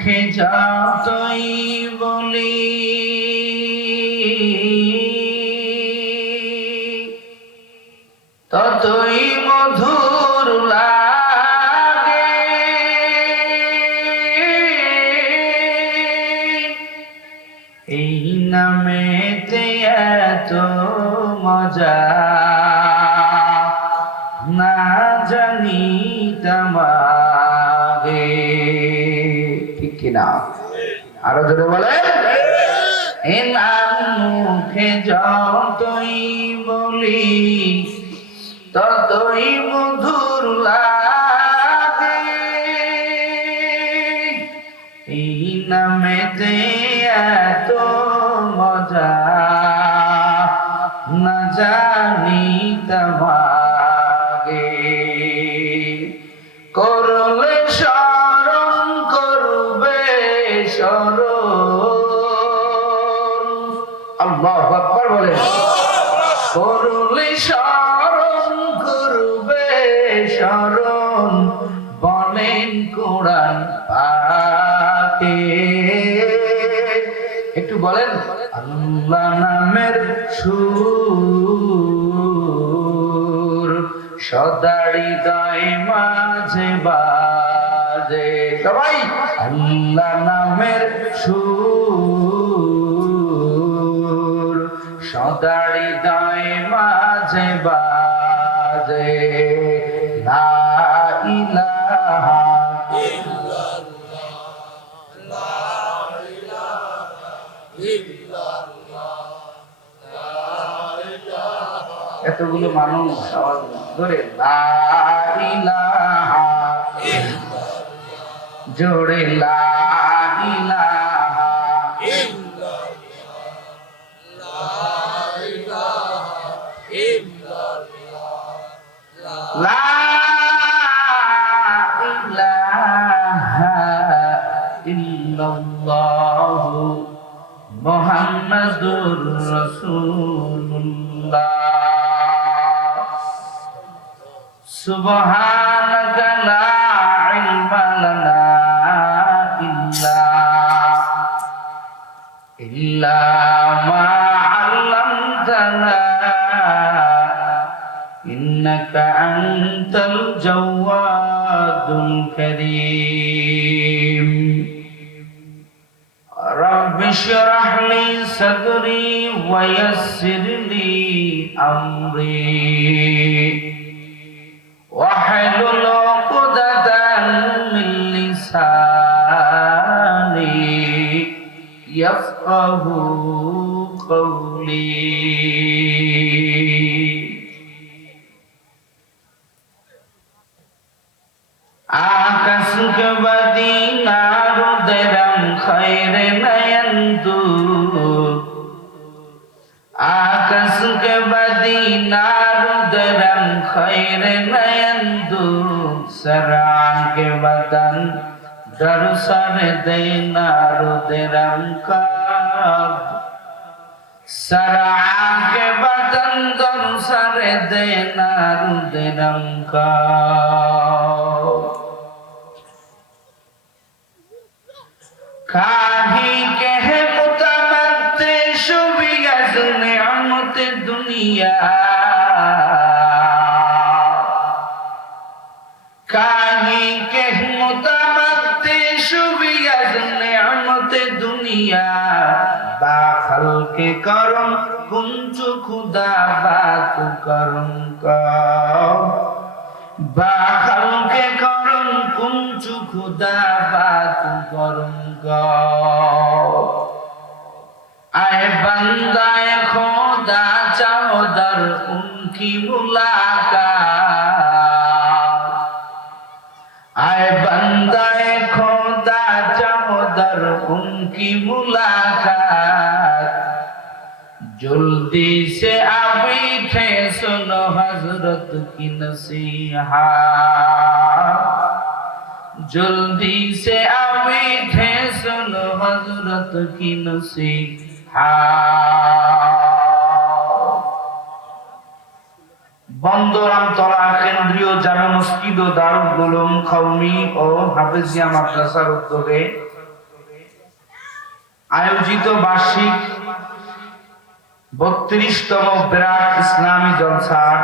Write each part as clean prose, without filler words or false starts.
মুখে যতই বলি ততই মধুর লাগে, এই নামেতে এত মজা না জানিতাম আগে। ঠিক কিনা? আরো জোরে বলেন। এ নাম মুখে যতই বলি ততই মধুর লাগে, এই নামেতে এত মজা না জানিতাম আগে। করলে শরণ করবে শরণ, আল্লাহু আকবার বলেন। করলে শরণ করবে শরণ, বলেন কোরআন পাকে। একটু বলেন আল্লাহ নামের সুর সদা হৃদয় মাঝে বাজে। সবাই আল্লাহ নামের সুর সদা হৃদয় মাঝে বাজে। লা ইলাহা এতগুলো মানুষ আওয়াজ ধরে লা ইলাহা জোরে লা ইলাহা লা ইলাহা ইল্লাল্লাহু মুহাম্মাদুর রাসূলুল্লাহ। সুবহানাকা লা ইলমা লানা ইল্লা মা 'আল্লামতানা ইন্নাকা আনতাল জাওয়াদুল কারীম। রব্বি ইশরাহ লি সাদরি ওয়া ইয়াসসির লি আমরি واحلل عقدة من لساني يفقهوا قولي। आकाश के बदी नारो दरम खैर नयंतु, आकाश के बदी नारो दरम खैर नयंतु, सरा के बदन दर सर दे नारो दरम का, सरा के बदन दर सर दे नारो दरम का। काहे कह मुतमत्ते शुबियत निअमत दुनिया, काहे कह मुतमत्ते शुबियत निअमत दुनिया, बाखल के करम कुंचु खुदा बात करम का, बाखल के करम कुंचु खुदा बात करम का। आए बंदाए खुदा चाहो दर उनकी मुलाकात, आए बंदाए खुदा चाहो दर उनकी मुलाकात। जल्दी से अभी थे सुनो हजरत की नसीहत, जल्दी से अभी थे सुनो हजरत की नसीहत। বন্দরামতলা কেন্দ্রীয় জামে মসজিদ ও দারুল উলুম কওমি ও হাফেজিয়া মাদ্রাসার উদ্যোগে আয়োজিত বার্ষিক 32তম বিরাট ইসলামী জলসার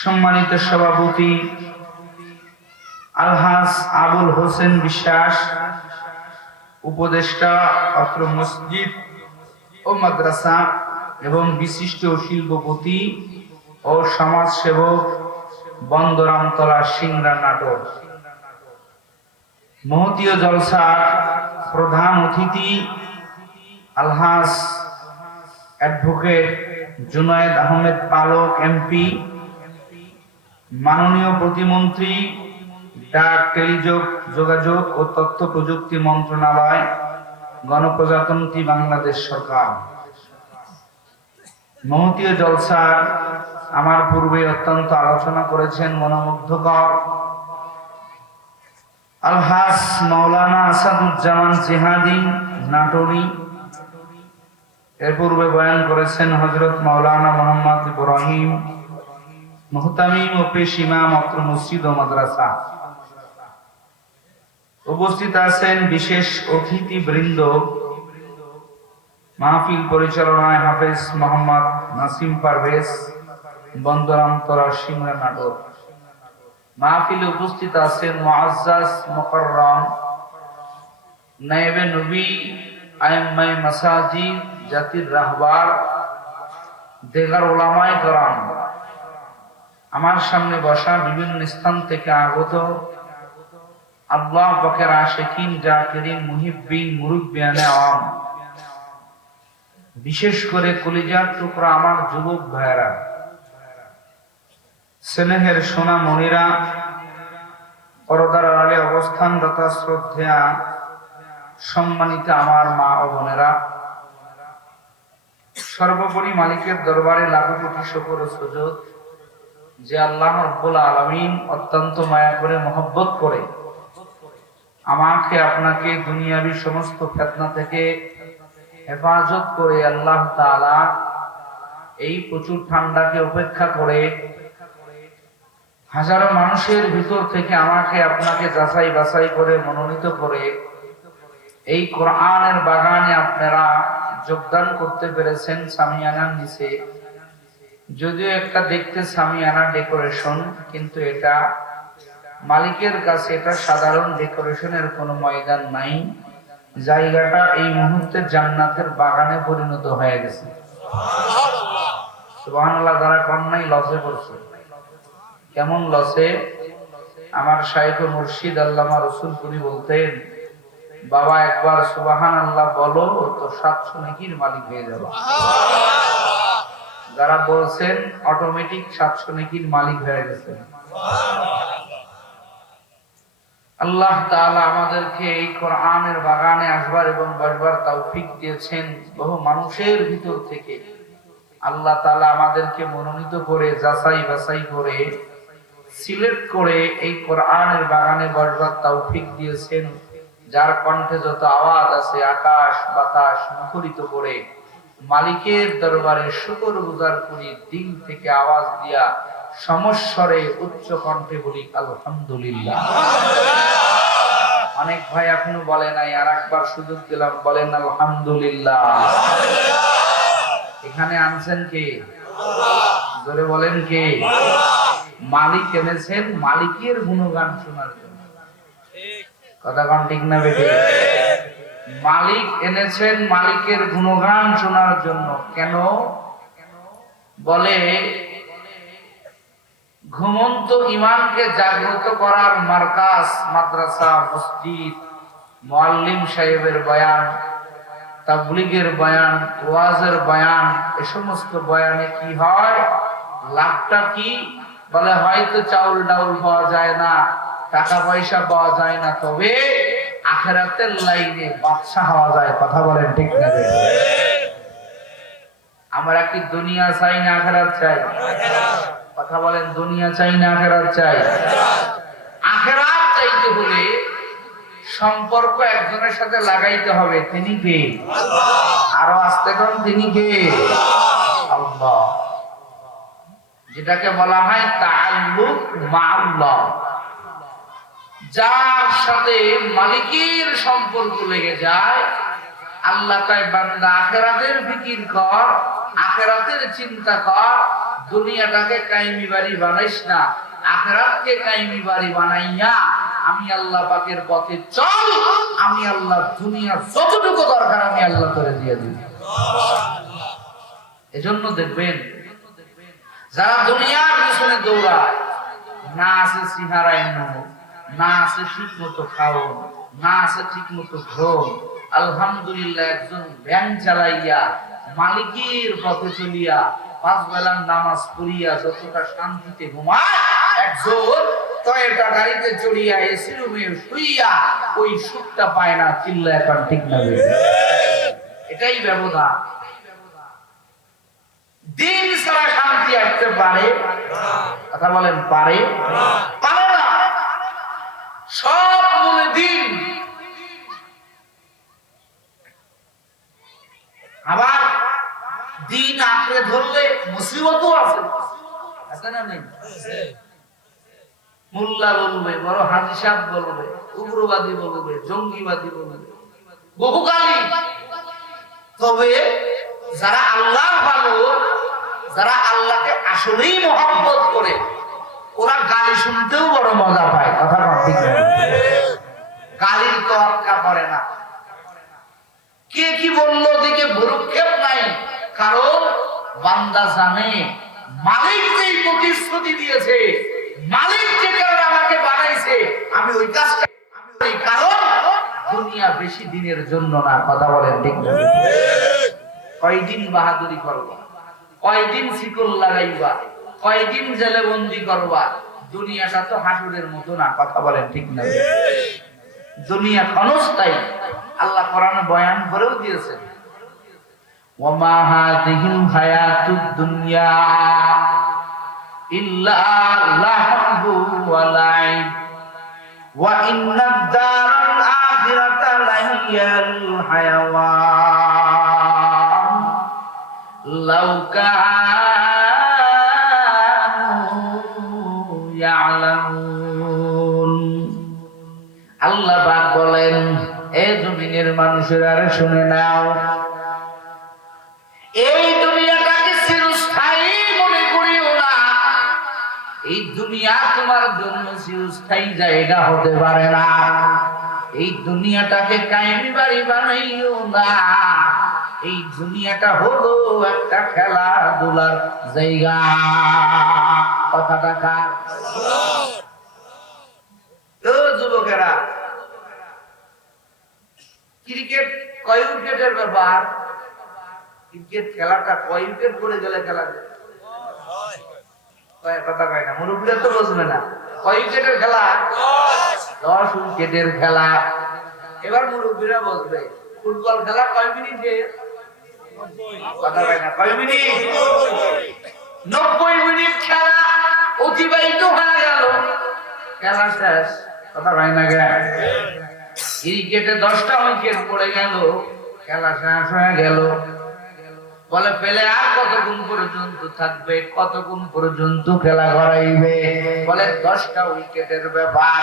সম্মানিত সভাপতি আলহাজ আবুল হোসেন বিশ্বাস, উপদেষ্টা অত্র মসজিদ ও মাদ্রাসা এবং বিশিষ্ট শিল্পপতি ও সমাজসেবক বন্দরামতলা সিংড়া নাটোর। মহতীয় জলসার প্রধান অতিথি আলহাজ অ্যাডভোকেট জুনায়েদ আহমেদ পালক এমপি, মাননীয় প্রতিমন্ত্রী ডাক, টেলিযোগাযোগ ও তথ্য প্রযুক্তি মন্ত্রণালয়, গণপ্রজাতন্ত্রী বাংলাদেশ সরকার। মহতীয় জলসার আমার পূর্বে অত্যন্ত আলোচনা করেছেন মনোমুগ্ধকর আলহাজ মাওলানা আসাদুজ্জামান জিহাদি নাটোরি। এর পূর্বে বয়ান করেছেন হযরত মাওলানা মোহাম্মদ ইব্রাহিম মুহতামিম ও পেশ ইমাম অত্র মসজিদ ও মাদ্রাসা। উপস্থিত আছেন বিশেষ অতিথি বৃন্দ। মাহফিল পরিচালনায় হাফেজ মোহাম্মদ নাসিম পারভেজ, বন্দরামতলা সিংড়া নাটোর। মাহফিলে উপস্থিত আছেন মুআজ্জাজ মুকাররম নায়েবে নবী, আইম্মায়ে মাসাজিদ, জাতির রাহবার, দেগার উলামায়ে কেরাম, আমার সামনে বসা বিভিন্ন স্থান থেকে আগত আল্লাহ পাকের আশিকিন, জাকিরিন, মুহিব্বিন, মুরব্বিয়ানে আওয়াম, বিশেষ করে কলিজার টুকরা আমার যুবক ভাইয়েরা, স্নেহের সোনা মনিরা, পর্দার আড়ালে অবস্থানরত শ্রদ্ধেয়া সম্মানিত আমার মা ও বোনেরা, সর্বোপরি মালিকের দরবারে লাখো কোটি শুকর ও সুজুদ যে আল্লাহ রাব্বুল আলামিন অত্যন্ত মায়া করে, মহব্বত করে আমাকে আপনাকে দুনিয়াবি সমস্ত ফিতনা থেকে হেফাজত করে আল্লাহ তাআলা এই প্রচুর ঠান্ডাকে উপেক্ষা করে হাজারো মানুষের ভিতর থেকে আমাকে আপনাকে যাচাই বাছাই করে মনোনীত করে এই কোরআনের বাগানে আপনারা যোগদান করতে পেরেছেন। সামিয়ানার নিচে যদিও একটা দেখতে সামিয়ানা ডেকোরেশন, কিন্তু এটা মালিকের কাছে এটা সাধারণ ডেকোরেশনের কোনো ময়দান নাই। জায়গাটা এই মুহূর্তে জান্নাতের বাগানে পরিণত হয়ে গেছে। সুবহানাল্লাহ। যারা কন্যাই লসে পড়ছে। কেমন লসে? আমার শাইখ ও মুর্শিদ আল্লামা রসুলপুরি বলতেন, বাবা একবার সুবহানাল্লাহ বলো তো 700 নেকির মালিক হয়ে যাবে। যারা বলছেন অটোমেটিক 700 নেকির মালিক হয়ে গেছেন। আল্লাহ তাআলা আমাদেরকে এই কোরআনের বাগানে আসবার এবং বসবার তৌফিক দিয়েছেন। বহু মানুষের ভিতর থেকে আল্লাহ তাআলা আমাদেরকে মনোনীত করে, যাচাই বাছাই করে, সিলেক্ট করে এই কোরআনের বাগানে বসবার তৌফিক দিয়েছেন। যার কণ্ঠে যত আওয়াজ আছে আকাশ বাতাস মুখরিত করে মালিকের দরবারে শুকর গুজার করি, দিল থেকে আওয়াজ দিয়া সমস্বরে উচ্চ কণ্ঠে বলি আলহামদুলিল্লাহ। অনেক ভাই এখনো বলে নাই, আর একবার সুযোগ দিলাম, বলেন আলহামদুলিল্লাহ। এখানে আনছেন কে? জোরে বলেন কে? মালিক এনেছেন মালিকের গুণগান শোনার জন্য। কথা কোন ঠিক না বেঠিক? মালিক এনেছেন মালিকের গুণগান শোনার জন্য। কেন? বলে ঘুমন্ত ইমানকে জাগ্রত করার মার্কাজ, মাদ্রাসা, মসজিদ, মুআল্লিম সাহেবের বয়ান, তাবলীগের বয়ান, ওয়াজের বয়ান, এই সমস্ত বয়ানে কি হয়? লাভটা কি? বলে হয়তো চাউল ডাউল পাওয়া যায় না, টাকা পয়সা পাওয়া যায় না, তবে আখিরাতের লাইনে বাদশা হওয়া যায়। কথা বলেন ঠিক না? আমরা কি দুনিয়া চাই না আখিরাত চাই? কথা বলেন, দুনিয়া চাই না আখিরাত চাই? আখিরাত চাইতে হলে সম্পর্ক একজনের সাথে লাগাইতে হবে। তিনি কে? আল্লাহ। আরো আস্তে কোন, তিনি কে? আল্লাহ। যেটাকে বলা হয় তাআল্লুক মা আল্লাহ। যার সাথে মালিকের সম্পর্ক লেগে যায়, আল্লাহ কয় বান্দা আখিরাতের ফিকির কর, আখিরাতের চিন্তা কর, দুনিয়াটাকে কায়েমি বাড়ি বানাইস না, আখিরাতকে কায়েমি বাড়ি বানাইয়া আমি আল্লাহ পাকের পথে চল, আমি আল্লাহ দুনিয়া যতটুকু দরকার আমি আল্লাহ করে দিয়ে দিব। এজন্য দেখবেন যারা দুনিয়ার পিছনে দৌড়ায়, না আছে সিহারায় না আছে ঠিক মতো খাওন, না আছে ঠিক মতো ঘুম, আলহামদুলিল্লাহ একজন ব্যাংক চালাইয়া মালিকের পথে চলিয়া 5 বেলার নামাজ পড়িয়া যতটা শান্তিতে ঘুমায়, একজন টয়োটা গাড়িতে চড়িয়া এসি রুমে শুইয়া ওই সুখটা পায় না। চিল্লা এখন ঠিক না? এটাই ব্যবধান। দিন ছাড়া শান্তি আসতে পারে? কথা বলেন, পারে? পারে না। সব মূলে দিন। আবার দিন আঁকড়ে ধরলে মুসিবতও আছে, আছে না নেই? মোল্লা বলবে, বড় হাজি সাহেব বলবে, উগ্রবাদী বলবে, জঙ্গিবাদী বলবে, বহু গালি। তবে যারা আল্লাহ ভালো, যারা আল্লাহকে আসলেই মহব্বত করে, ওরা গালি শুনতেও বড় মজা পায়। কথা ঠিক না? গালির তোয়াক্কা করে না। কে কি বললো দিকে ভ্রুক্ষেপ নাই, কারণ বান্দা জানে মালিক যেই প্রতিশ্রুতি দিয়েছে, মালিক যে কারণে আমাকে বানাইছে, আমি ওই কাজটা করি, কারণ দুনিয়া বেশি দিনের জন্য না। কথা বলেন ঠিক না? কয়দিন বাহাদুরি করবা, কয়দিন শিকল লাগাইবা, কয়দিন জেলে বন্দি করবা, দুনিয়াটা তো হাসুরের মতো না। কথা বলেন ঠিক না? দুনিয়া ক্ষণস্থায়ী। আল্লাহ কোরআনে বয়ান করেও দিয়েছেন, ওয়ামা হাযিহিল হায়াতুদ দুনিয়া ইল্লা লাহবু ওয়া লাইব ওয়া ইন্নাদ দারাল আখিরাতা লাহিয়াল হায়াওয়ান লাউ কানু ইয়ালামুন। আল্লাহ পাক বলেন, এ জমিনের মানুষেরা শুনে নাও, এই দুনিয়াটাকে চিরস্থায়ী মনে করিও না। এই দুনিয়া তোমার জন্য চিরস্থায়ী জায়গা হতে পারে না। এই দুনিয়াটাকে কায়েমি বাড়ি বানাইও না। এই দুনিয়াটা হলো একটা খেলাধুলার জায়গা। কথাটা কার? ও যুবকেরা, ক্রিকেট কয় উইকেটের ব্যাপার? ক্রিকেট খেলাটা কয় উইকেট করে গেলে খেলা যায়? কথা কয় না, মুরব্বীরা তো বুঝবে না। কয় উইকেটের খেলা? 10 উইকেটের খেলা। এবার মুরব্বীরা বুঝবে। ফুটবল খেলা কয় মিনিটে? কথা কয় না, কয় মিনিট? 90 মিনিট খেলা অতিবাহিত হয়ে গেল, খেলা শেষ। কথা কয় না? ক্রিকেটে 10টা উইকেট পড়ে গেল, খেলা শেষ হয়ে গেল। বলে পেলে আর কতক্ষণ পর্যন্ত থাকবে, কতক্ষণ পর্যন্ত খেলা করাইবে? বলে 10টা উইকেটের ব্যাপার।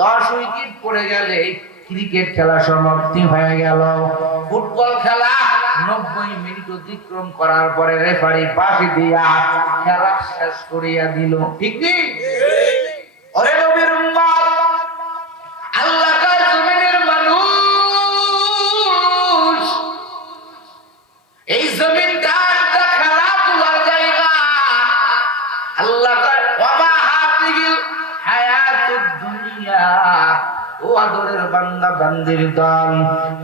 10 উইকেট পড়ে গেলে ক্রিকেট খেলা সমাপ্তি হয়ে গেল। ফুটবল খেলা 90 মিনিট অতিক্রম করার পরে রেফারি বাঁশি দিয়া খেলা শেষ করিয়া দিল। ঠিক নেই? ওরে নবীর উম্মত, আল্লাহ কার জমিনের মানুষ, এই জমিনটা একটা খেলাধুলার জায়গা। আল্লাহ কয়, ওয়ামা হাযিহিল হায়াতুদ দুনিয়া, ও আদরের বান্দা বান্দির দল,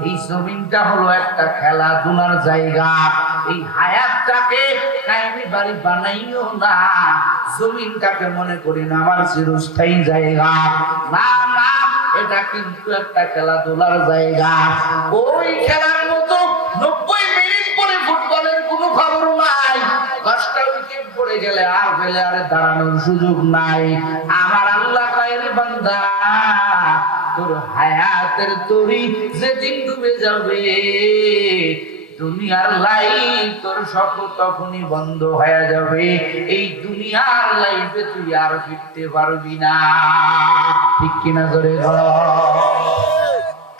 এই জমিনটা হলো একটা খেলাধুলার জায়গা। এই হায়াতটাকে কায়েমি বাড়ি বানাইও না। জমিনটাকে মনে করি না আমার চিরস্থায়ী জায়গা। না না, এটা কিন্তু একটা খেলাধুলার জায়গা। ওই খেলার মতো 90 মিনিট পরে ফুটবলের কোনো খবর নাই। 10টা উইকেট পড়ে গেলে আর ফেলে আর দাঁড়ানোর সুযোগ নাই। আমার আল্লাহ কয়, রে বান্দা, তোর হায়াতের তরি যেদিন ডুবে যাবে, দুনিয়ার লাইফ তোর সব তখনই বন্ধ হয়ে যাবে। এই দুনিয়ার লাইফে তুই আর ফিরতে পারবি না। ঠিক কিনা জোরে বল।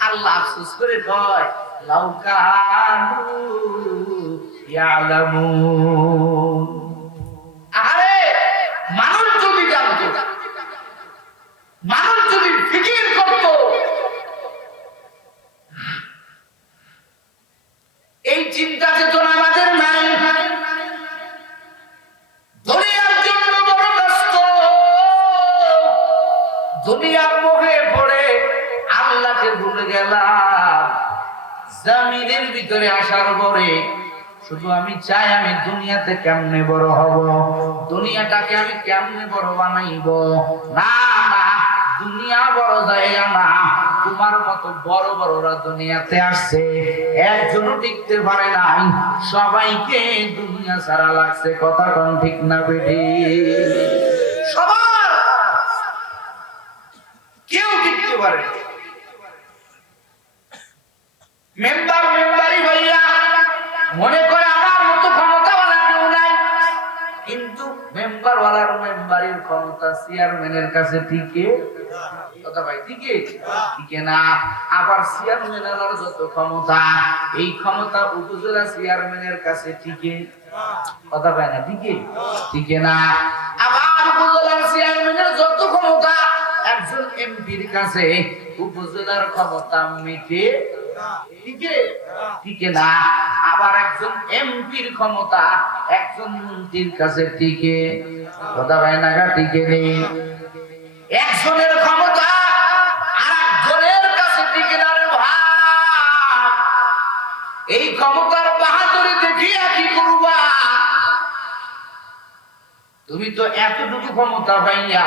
আল্লাহ আফসোস করে কয় লাউ কানু ইয়ালামুন। আরে মানুষ যদি জানতো, মানুষ যদি ফিকির করত, এই চিন্তা চেতনা আমাদের নাই। দুনিয়ার জন্য বড় ব্যস্ত, দুনিয়ার মোহে পড়ে আল্লাহকে ভুলে গেলাম। জমিনের ভিতরে আসার পরে শুধু আমি চাই আমি দুনিয়াতে কেমনে বড় হব, দুনিয়াটাকে আমি কেমনে বড় বানাইব। না না, দুনিয়া বড় জায়গা না। তোমার মতো বড় বড়রা দুনিয়াতে আসছে, একজনও টিকতে পারে নাই, সবাইকে দুনিয়া ছাড়া লাগছে। কথা কোন ঠিক না বেটি? সবার কেউ টিকতে পারে। মেম্বারি ভাইয়া মনে করে আমার মতো ক্ষমতাওয়ালা কেউ নাই, কিন্তু মেম্বারওয়ালার মেম্বারির ক্ষমতা চেয়ারম্যানের কাছে টিকে। কথা ভাই টিকে না। আবার চেয়ারম্যানের যত ক্ষমতা, এই ক্ষমতা উপজেলা চেয়ারম্যানের কাছে টিকে। কথা ভাই না টিকে না। আবার উপজেলার চেয়ারম্যানের যত ক্ষমতা একজন এমপির কাছে, উপজেলার ক্ষমতা মিটে টিকে না। আবার একজন এমপির ক্ষমতা একজন মন্ত্রীর কাছে টিকে। কথা ভাই না টিকে নেই। একজনের ক্ষমতা আরেকজনের কাছে টিকে না রে ভাই। এই ক্ষমতার বাহাদুরি দেখিয়া কি করবা? তুমি তো এতটুকু ক্ষমতা পাইয়া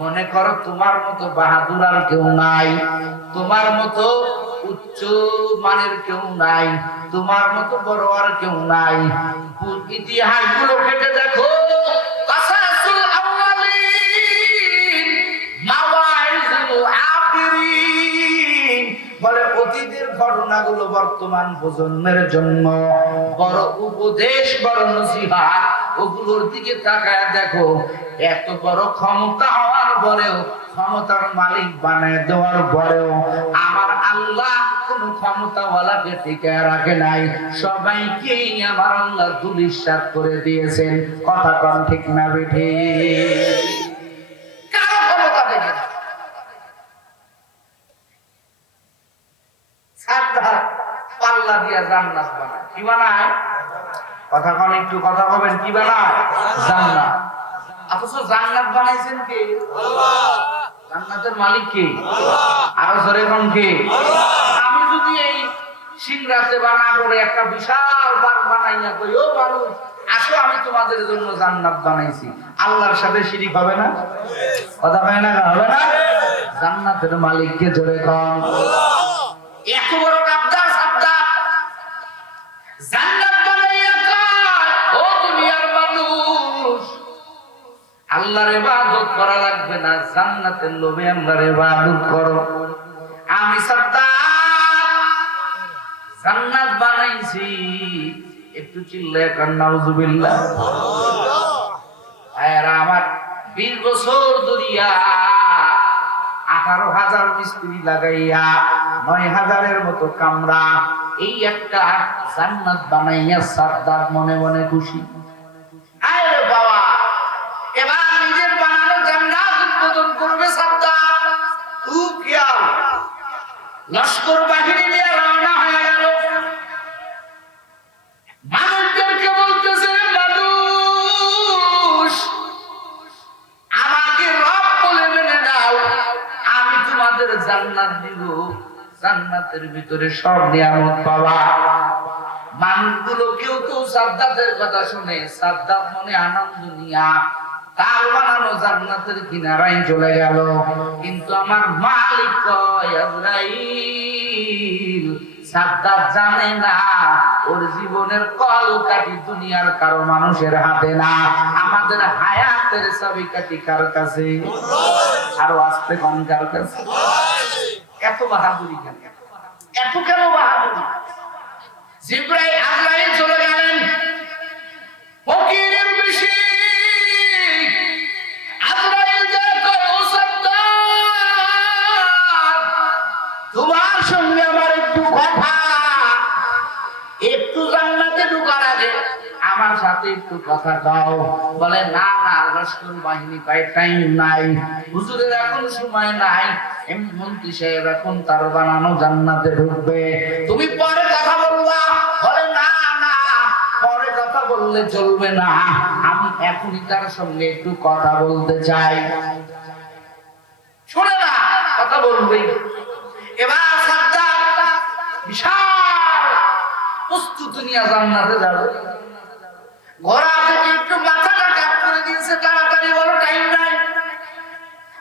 মনে করো তোমার মতো বাহাদুর আর কেউ নাই, তোমার মতো উচ্চ মানের কেউ নাই, তোমার মতো বড় আর কেউ নাই। ইতিহাস গুলো ঘেটে দেখো, কাসাসুল আউয়ালিন মাওয়াইজুল আখিরিন বলে অতীতের ঘটনাগুলো বর্তমান প্রজন্মের জন্য বড় উপদেশ, বড় নসিহত। ওগুলোর দিকে তাকায় দেখো, এত বড় ক্ষমতা হওয়ার পরেও, ক্ষমতার মালিক বানায় দেওয়ার পরেও আমার আল্লাহ কোন ক্ষমতাওয়ালাকে টিকায় রাখে নাই, সবাইকেই আমার আল্লাহ ধূলিসাৎ করে দিয়েছেন। কথা কোন ঠিক না বেঠি? কারো ক্ষমতা দেখে না। সারদার পাল্লা দিয়া জান্নাত বানায়। কি বানায়? কথা কোন একটু কথা বলবেন, কি বানায়? জান্নাত। অথচ জান্নাত বানাইছেন কে? আল্লাহ। জান্নাতের মালিক কে? আল্লাহ। আরো জোরে কোন কে? আল্লাহ। আমি যদি এই সিংরাতে বানা করে একটা বিশাল পার্ক বানাইয়া কই, ও মানুষ আসো আমি তোমাদের জন্য জান্নাত বানাইছি, আল্লাহর সাথে শিরিক হবে না? কথা হয় না? হবে না? জান্নাতের মালিক কে? জোরে কোন আল্লাহ। এত বড় গাদ্দার সাদ্দার জান্নাত বানাইয়া কয়, ও দুনিয়ার মানুষ আল্লাহর ইবাদত করা লাগবে না, জান্নাতের লোভে আল্লাহর ইবাদত করো। আমি জান্নাত বানাইছি, একটু চিল্লায় কান নাউজুবিল্লাহ। আয়ারা আমার 20 বছর ধরিয়া 18,000 মিস্ত্রি লাগাইয়া 9,000-এর মতো কামরা, এই একটা জান্নাত বানাইয়া সাদ্দার মনে মনে খুশি। আরে বাবা, এবার নিজের বানানো জান্নাত উদ্বোধন করবে সাদ্দার। খুব খেয়াল, লস্কর বাহিনী নিয়ে রওনা হয়ে গেল। মানুষদেরকে বলতেছে, মানুষ আমাকে রব বলে মেনে নাও, আমি তোমাদের জান্নাত দিব, জান্নাতের ভিতরে সব নিয়ামত পাবা। মানুষগুলো কেউ কেউ সাদ্দাতের কথা শুনে সাদ্দাত মনে আনন্দ নিয়া তার বানানো জান্নাতের কিনারায় চলে গেল। কিন্তু আমার মালিক কয়, আজরাইল, সাদ্দাত জানে না ওর জীবনের কলকাঠি দুনিয়ার কারো মানুষের হাতে না, আমাদের হায়াতের চাবিকাঠি কার কাছে? আরো আসতে কোন কার কাছে? এত বাহাদুরি কেন? এত কেন বাহাদুরি? জিবরাইল আজরাইল চলে গেলেন ফকিরের বেশি। আজরাইল যে কয়, ও সাদ্দাত, তোমার সঙ্গে আমার একটু কথা, একটু জান্নাতে ঢোকার আগে আমার সাথে একটু কথা দাও। বলে না না, লস্কর বাহিনী পাই, টাইম নাই, হুজুরের এখন সময় নাই, এমনি মন্ত্রী সাহেব এখন তার বানানো জান্নাতে ঢুকবে, তুমি পরে কথা বলবা। বলে না না, পরে কথা বললে চলবে না, আমি এখনই তার সঙ্গে একটু কথা বলতে চাই। শুনে না, কথা বলবে। এবার সাদ্দাত বিশাল প্রস্তুতি নিয়ে জান্নাতে যাবে। ঘোড়া থেকে একটু মাথাটা কাট করে দিয়েছে, তাড়াতাড়ি বলো, টাইম নাই,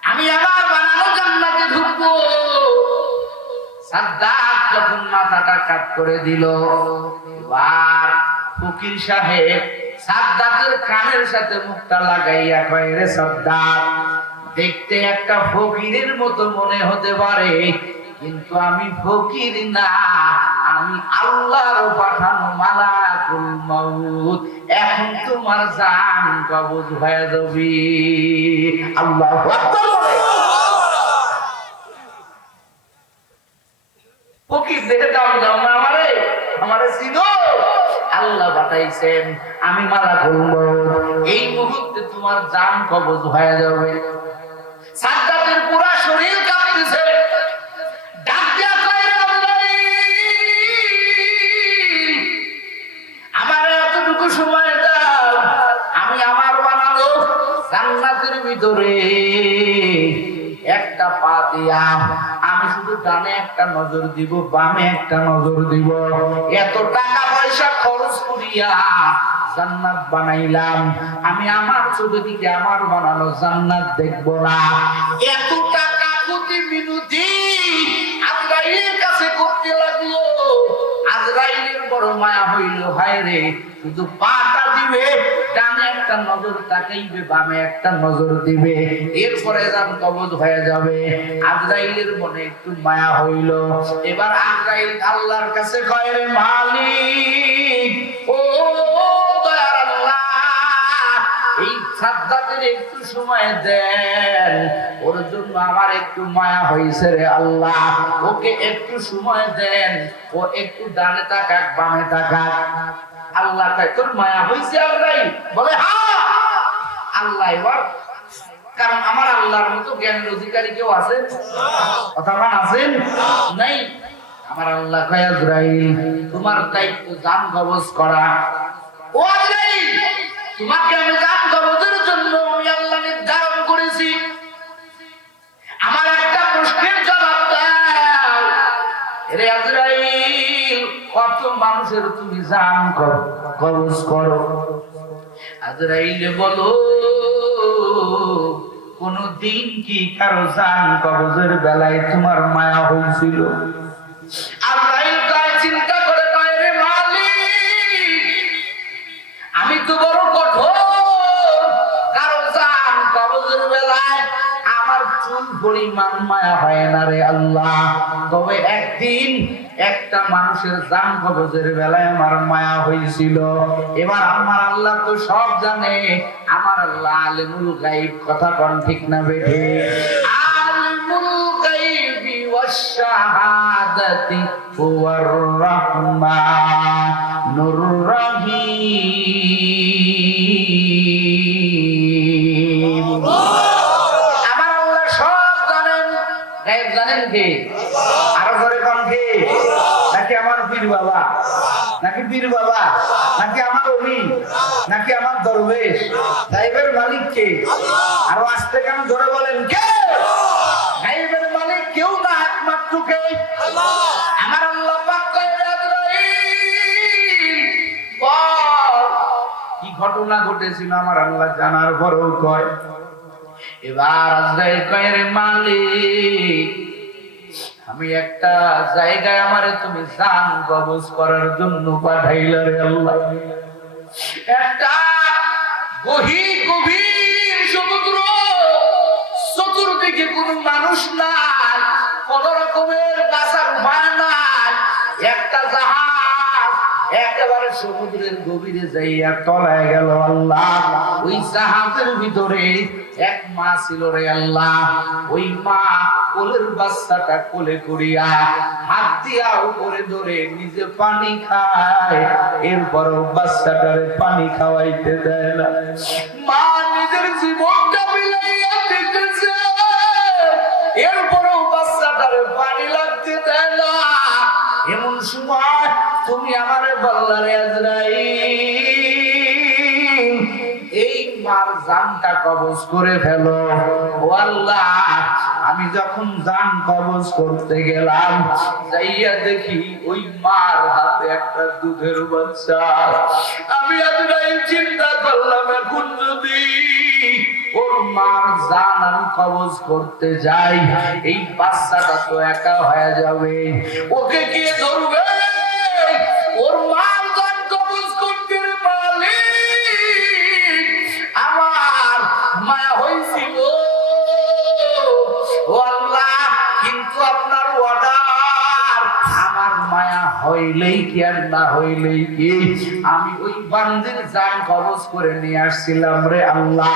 আমি আবার বানানো জান্নাতে ঢুকবো। সাদ্দাত যখন মাথাটা কাট করে দিল, এবার ফকির সাহেব সাদ্দাতের কানের সাথে মুখটা লাগাইয়া কয়, রে সাদ্দাত, দেখতে একটা ফকিরের মতো মনে হতে পারে, কিন্তু আমি ফকির না, আমি আল্লাহর পাঠানো মালাকুল মউত, এখন তোমার জান কবজ হয়ে যাবে। আল্লাহু আকবার। ফকির দেখে দাম দাও না, আমারে চিনো, আল্লাহ পাঠাইছেন, আমি মালাকুল মউত, এই মুহূর্তে তোমার জান কবজ হয়ে যাবে। সাদ্দাতের পুরো শরীর কাঁপতেছে, সময় দাও, আমি আমার বানানো জান্নাতের ভিতরে একটা পা দিয়া আমি শুধু ডানে একটা নজর দিব, বামে একটা নজর দিব, এত টাকা পয়সা খরচ করিয়া জান্নাত বানাইলাম, আমি আমার চোখে দিকে আমার বানানো জান্নাত দেখবো না। এত টাকা প্রতি মিনিটে আজরাইলের কাছে করতে লাগলো। আজরাইলের বড় মায়া হইল, হায় রে, শুধু পাটা দিবে, ডানে একটা নজর তাকাইবে, বামে একটা নজর দিবে, এরপরে জান কবজ হয়ে যাবে। আজরাইলের মনে একটু মায়া হইল। এবার আজরাইল আল্লাহর কাছে কয়, রে মালিক, ও দয়ার আল্লাহ, এই সাদ্দাতের একটু সময় দেন, ওর জন্য আমার একটু মায়া হয়েছে রে আল্লাহ, ওকে একটু সময় দেন, ও একটু ডানে তাকাক, বামে তাকাক। আল্লাহ কয়, তোর মায়া হয়েছে আজরাইল? বলে হ্যাঁ। আল্লাহ এবার, কারণ আমার আল্লাহর মতো জ্ঞানের অধিকারী কেউ আছেন? কথা মান আছেন? নাই। আমার আল্লাহ কয়, আজরাইল, তোমার দায়িত্ব জান কবজ করা। ও আজরাইল, তোমাকে আমি জান কবজের জন্য আমি আল্লাহ নির্ধারণ করেছি, আমার একটা প্রশ্নের জবাব দাও। রে আজরাইল, কত মানুষের তুমি জান কবজ করো? আজরাইল বলো, কোন দিন কি কারো জান কবজের বেলায় তোমার মায়া হয়েছিল? আজরাইল কয়, চিন্তা করে কয়, রে মালিক, আমি তো বড় কঠোর, কারো জান কবজের বেলায় আমার চুল পরিমাণ মায়া হয় না রে আল্লাহ, তবে একদিন একটা মানুষের জান কবজের বেলায় আমার মায়া হয়েছিল। এবার আমার আল্লাহ তো সব জানে, আমার আল্লাহ আলিমুল গায়ব, কথা কোন ঠিক না বেঠে? আলিমুল গায়বি ওয়াশ শাহাদাতি হুয়ার রাহমানুর রহিম। আমার আল্লাহ সব জানেন। গায়ব জানেন কে? আরো করে কোন কে? নাকি আমার পীর বাবা, নাকি পীর বাবা, নাকি আমার ওলি, নাকি আমার দরবেশ? গায়বের মালিক কে? আরো আসতে কেন জোরে বলেন, কে? গায়বের মালিক কেউ না, একমাত্র কে? আমার আল্লাহ পাক কয়, আজরাইল, বল কি ঘটনা ঘটেছিল আমার আল্লাহ জানার পরেও কয়। এবার আজরাইল কয়, রে মালিক, আমি একটা জায়গায় আমারে তুমি জান কবজ করার জন্য পাঠাইলা রে আল্লাহ। একটা গভীর সমুদ্র, চতুর্দিকে কোনো মানুষ নাই, কোন রকমের বাঁচার উপায় নাই, একটা জাহাজ একেবারে সমুদ্রের গভীরে যাইয়া তলায় গেল। আল্লাহ, ওই জাহাজের ভিতরে এক মা ছিল রে আল্লাহ। ওই মা কোলের বাচ্চাটা কোলে করিয়া হাত দিয়া উপরে ধরে নিজে পানি খায়, এরপরও বাচ্চাটারে পানি খাওয়াইতে দেয় না। মা নিজের জীবনটা বিলাইয়া দিতেছে, এরপরও বাচ্চাটারে পানি লাগতে দেয় না। এমন সময় তুমি আমারে বললারে আজরাইল, এই মার জানটা কবজ করে ফেলো। ও আল্লাহ, আমি যখন জান কবজ করতে গেলাম, যাইয়া দেখি ওই মার হাতে একটা দুধের বাচ্চা। আমি আজরাইল চিন্তা করলাম, এখন যদি ওর মার জান আমি কবজ করতে যাই, এই বাচ্চাটা তো একা হয়ে যাবে, ওকে কে ধরবে? ওর মার জান কবজ করতে পারলে আমার মায়া হয়েছিল। ও আল্লাহ, কিন্তু আপনার অর্ডার, আমার মায়া হইলেই কি আর না হইলেই কি, আমি ওই বান্দির জান কবজ করে নিয়ে আসছিলাম রে আল্লাহ।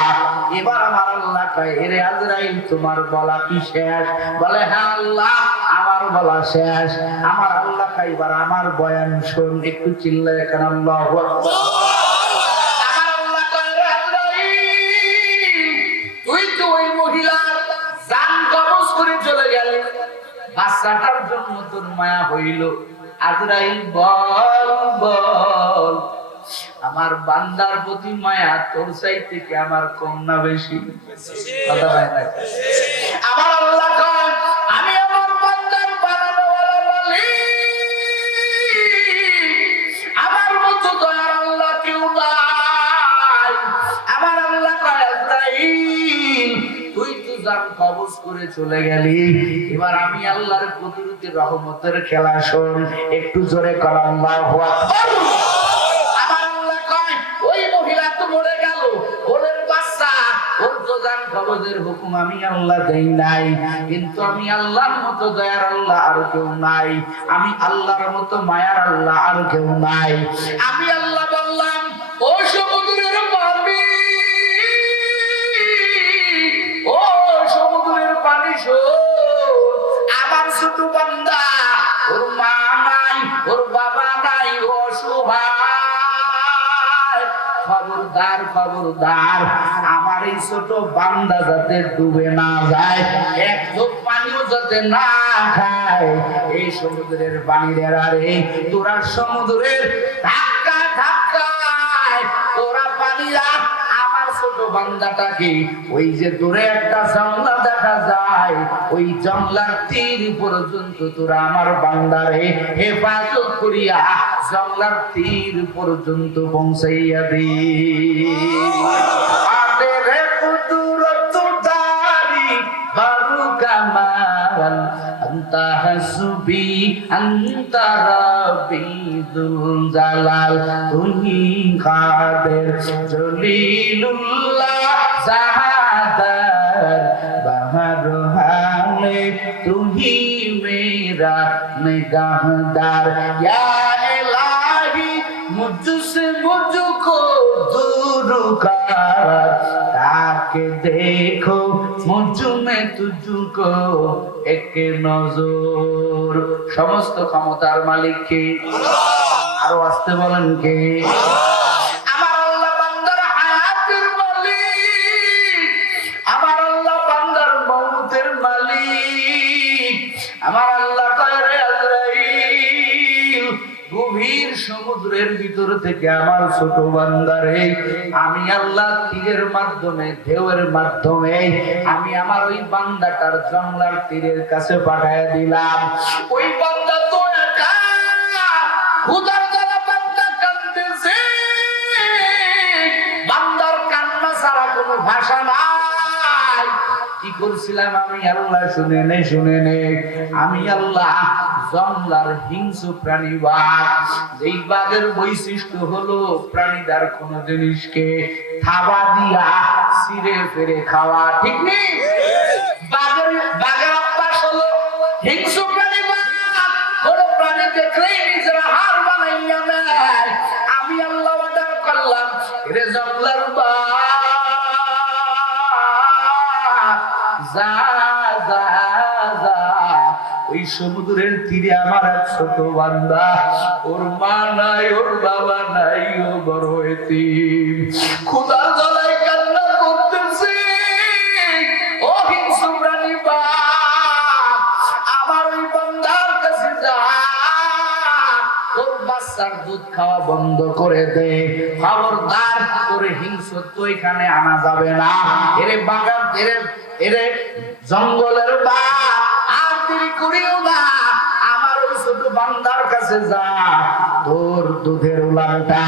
এবার আমার আল্লাহ কয়, এরে আজরাইল, তোমার বলা কি শেষ? বলে, হ্যাঁ আল্লাহ, আমার বলা শেষ। আমার আল্লাহ কয়, এবার আমার বয়ান শোন। একটু চিল্লায় কেন আল্লাহু আকবার। আমার আল্লাহ কয়, রে আজরাইল, তুই তো ওই মহিলার জান কবজ করে চলে গেলি, বাচ্চাটার জন্য তোর মায়া হইল। আজরাইল বল বল, আমার বান্দার প্রতি মায়া তোর চাইতে কি আমার কম না বেশি? কথা হয় না? আমার আল্লাহ কয়, আমি আমার বান্দার বানানোওয়ালা মালিক, আমার মতো দয়ার আল্লাহ কেউ নাই। আমার আল্লাহ কয়, আজরাইল, তুই তো জান কবজ করে চলে গেলি, এবার আমি আল্লাহর কুদরতি রহমতের খেলা শোন। একটু জোরে কর আল্লাহু আকবার। আমার আল্লাহ কয়, ওই মহিলা তো মরে গেল, ওদের বাচ্চা, ওর তো জান কবজের হুকুম আমি আল্লাহ দেই নাই, কিন্তু আমি আল্লাহর মতো দয়ার আল্লাহ আর কেউ নাই, আমি আল্লাহর মতো মায়ার আল্লাহ আর কেউ নাই। আমি আল্লাহ বললাম, ও সমুদ্রের পানি, ও সমুদ্রের পানি শোন, আমার ছোট বান্দা, ওর মা নাই, ওর বাবা নাই, ও অসহায়, খবরদার খবরদার, আমার এই ছোট বান্দা যাতে ডুবে না যায়, এক ঢোক পানিও যাতে না খায়। এই সমুদ্রের পানির আরে তোরা সমুদ্রের ধাক্কা ধাক্কায় তোরা পানিরা আমার ছোট বান্দাটাকে, ওই যে দূরে একটা জঙ্গলা দেখা যায়, ওই জঙ্গলার তীর পর্যন্ত তোরা আমার বান্দারে হেফাজত করিয়া জঙ্গলার তীর পর্যন্ত পৌঁছাইয়া দি। আতেরে কুদরত দারি বারু কামাল, আনতা হাসবি আনতা রাব্বি যুল জালাল, তুহি কাদের জলিলুল্লাহ জাহাদার, বাহার হালে তুহি মেরা নিগাহদার, ইয়া ইলাহি মুঝসে মুঝকো दूर कर, ताके देखो मुझ में तुझको एक नजर। সমস্ত ক্ষমতার মালিক কে? আরো আসতে বলেন কে? আমার আল্লাহ বান্দার হায়াতের মালিক, আমার আল্লাহ বান্দার মওতের মালিক। আমার আল্লাহ কয়, রে আজরাইল, গভীর সমুদ্রের ভিতর থেকে আমার ছোট বান্দারে আমি আল্লাহ তীরের মাধ্যমে, ঢেউয়ের মাধ্যমে আমি আমার ওই বান্দাটার জঙ্গলার তীরের কাছে পাঠায় দিলাম। ওই বান্দা তো একা, খুদার দ্বারা বান্দা কাঁদতেছে, বান্দার কান্না ছাড়া কোনো ভাষা নাই। কি করছিলাম আমি আল্লাহ? শুনে নে, শুনে নে। আমি আল্লাহ জঙ্গলার হিংস্র প্রাণী বাঘ, যেই বাঘের বৈশিষ্ট্য হলো প্রাণীদের কোন জিনিসকে থাবা দিয়া ছিঁড়ে ফেরে খাওয়া, ঠিক নেই? বাঘের অভ্যাস হলো হিংস্র প্রাণী বাঘ, কোন প্রাণী দেখলেই নিজের হাড় বানাইয়া নেয়, রে জঙ্গলার যা যা যা, ওই সমুদ্রের তীরে আমার এক ছোট বান্দা, ওর মা নাই, ওর বাবা নাই, ও বড় এতিম, ক্ষুধার জ্বালায় কান্না করতেছে। ও হিংস্র প্রাণী বাপ, আমার ওই বান্দার কাছে যা, ওর বাচ্চার দুধ খাওয়া বন্ধ করে দে, খবরদার করে হিংস্রত্ব এখানে আনা যাবে না। এরে বাগান, এরে জঙ্গলের বাপ, আর দেরি করিও না, আমার ওই ছোট বান্দার কাছে যা, তোর দুধের উলানটা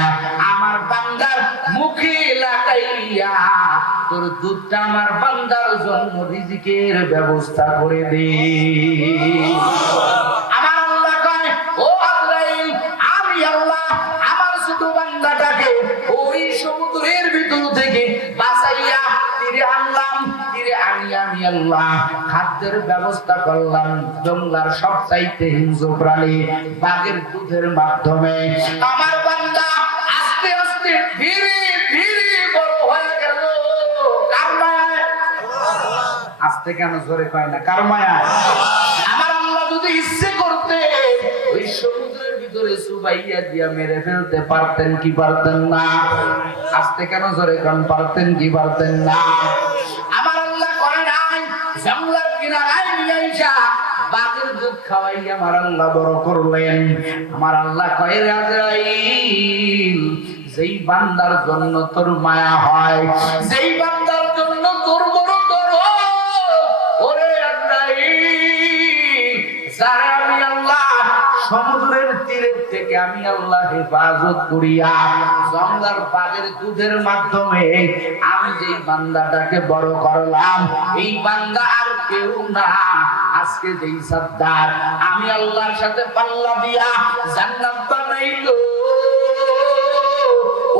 আমার বান্দার মুখে লাগাইয়া তোর দুধটা আমার বান্দার জন্য রিজিকের ব্যবস্থা করে দে। আমার আল্লাহ কয়, ও আজরাইল, আমি আল্লাহ আমার ছোট বান্দাটাকে ওই সমুদ্রের ভিতর থেকে বাঁচাইয়া তীরে আনলাম। তীরে আনিয়া আমি আল্লাহ খাদ্যের ব্যবস্থা করলাম জঙ্গলার সবচাইতে হিংস্র প্রাণী বাঘের দুধের মাধ্যমে। আমার বান্দা আস্তে আস্তে ধীরে ধীরে বড় হয়ে গেল। কার মায়ায়? আস্তে কেন জোরে কয় না? কার মায়ায়? আমার আল্লাহ যদি ইচ্ছে করতে ওই সমুদ্রের ভিতরে সুবাইয়া দিয়া মেরে ফেলতে পারতেন কি পারতেন না? আস্তে কেন জোরে কন? পারতেন কি পারতেন না? আমার আল্লাহ করে নাই, জঙ্গলের কিনারায় নিয়ে আইসা বাঘের দুধ খাওয়াই আমার আল্লাহ বড় করলেন। আমার আল্লাহ কয়, আজরাইল, যেই বান্দার জন্য তোর মায়া হয়, যেই বান্দার জন্য তোর বড় করো, ওরে আজরাইল, যারা আমি আল্লাহ সমুদ্রের তীরের থেকে আমি আল্লাহ হেফাজত করিয়া জঙ্গলার বাঘের দুধের মাধ্যমে আমি যেই বান্দাটাকে বড় করলাম, এই বান্দা আর কেউ না, আজকে যেই সাদ্দার আমি আল্লাহর সাথে পাল্লা দিয়া জান্নাত বানাইলো,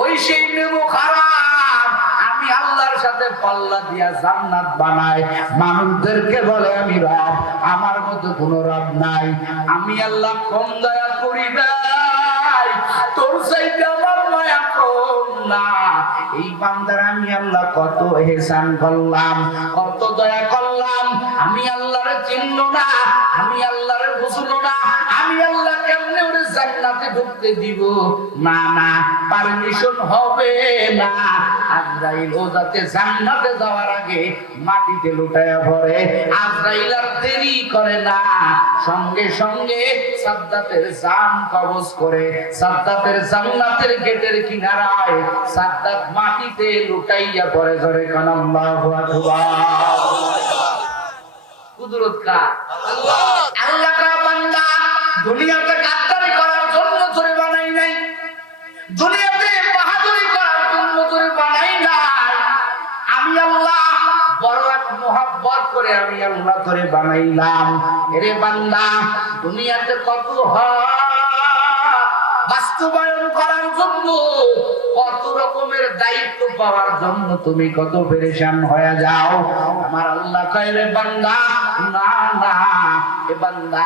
ওই সেই নেমো খারাপ আমি আল্লাহর সাথে পাল্লা দিয়া জান্নাত বানাই, মানুষদেরকে বলে আমি রব, আমার মতো কোনো রব নাই, আমি আল্লাহ কম দয়া করি নাই, তোর চাইতে আমার মায়া কম না। এই বান্দার আমি আল্লাহ কত ইহসান করলাম, কত দয়া করলাম, আমি আল্লাহরে চিনল না, আমি আল্লাহরে বুঝলো না, আমি আল্লাহ কেমনে ওরে জান্নাতে ঢুকতে দিব? না না, পারমিশন হবে না। আজরাইল ও যাতে জান্নাতে যাওয়ার আগে মাটিতে লুটায়া পড়ে, আজরাইল আর দেরি করে না, সঙ্গে সঙ্গে সাদ্দাতের জান কবজ করে সাদ্দাতের জান্নাতের গেটের কিনারায় সাদ্দাত মাটিতে লুটাইয়া পড়ে। ধরে কোন আল্লাহু আকবার। কুদরত কার? আল্লাহ। আল্লাহ কা বান্দা দুনিয়াতে গাদ্দারি করার জন্য তোরে বানাই নাই, দুনিয়াতে বাহাদুরি করার জন্য তোরে বানাই নাই, আমি আল্লাহ বড় এক মোহাব্বত করে আমি আল্লাহ তোরে বানাইলাম। এরে বান্দা, দুনিয়াতে কত বাস্তবায়ন করার জন্য, কত রকমের দায়িত্ব পাওয়ার জন্য তুমি কত পেরেশান হয়ে যাও। আমার আল্লাহ কয়, রে বান্দা, না না, এ বান্দা,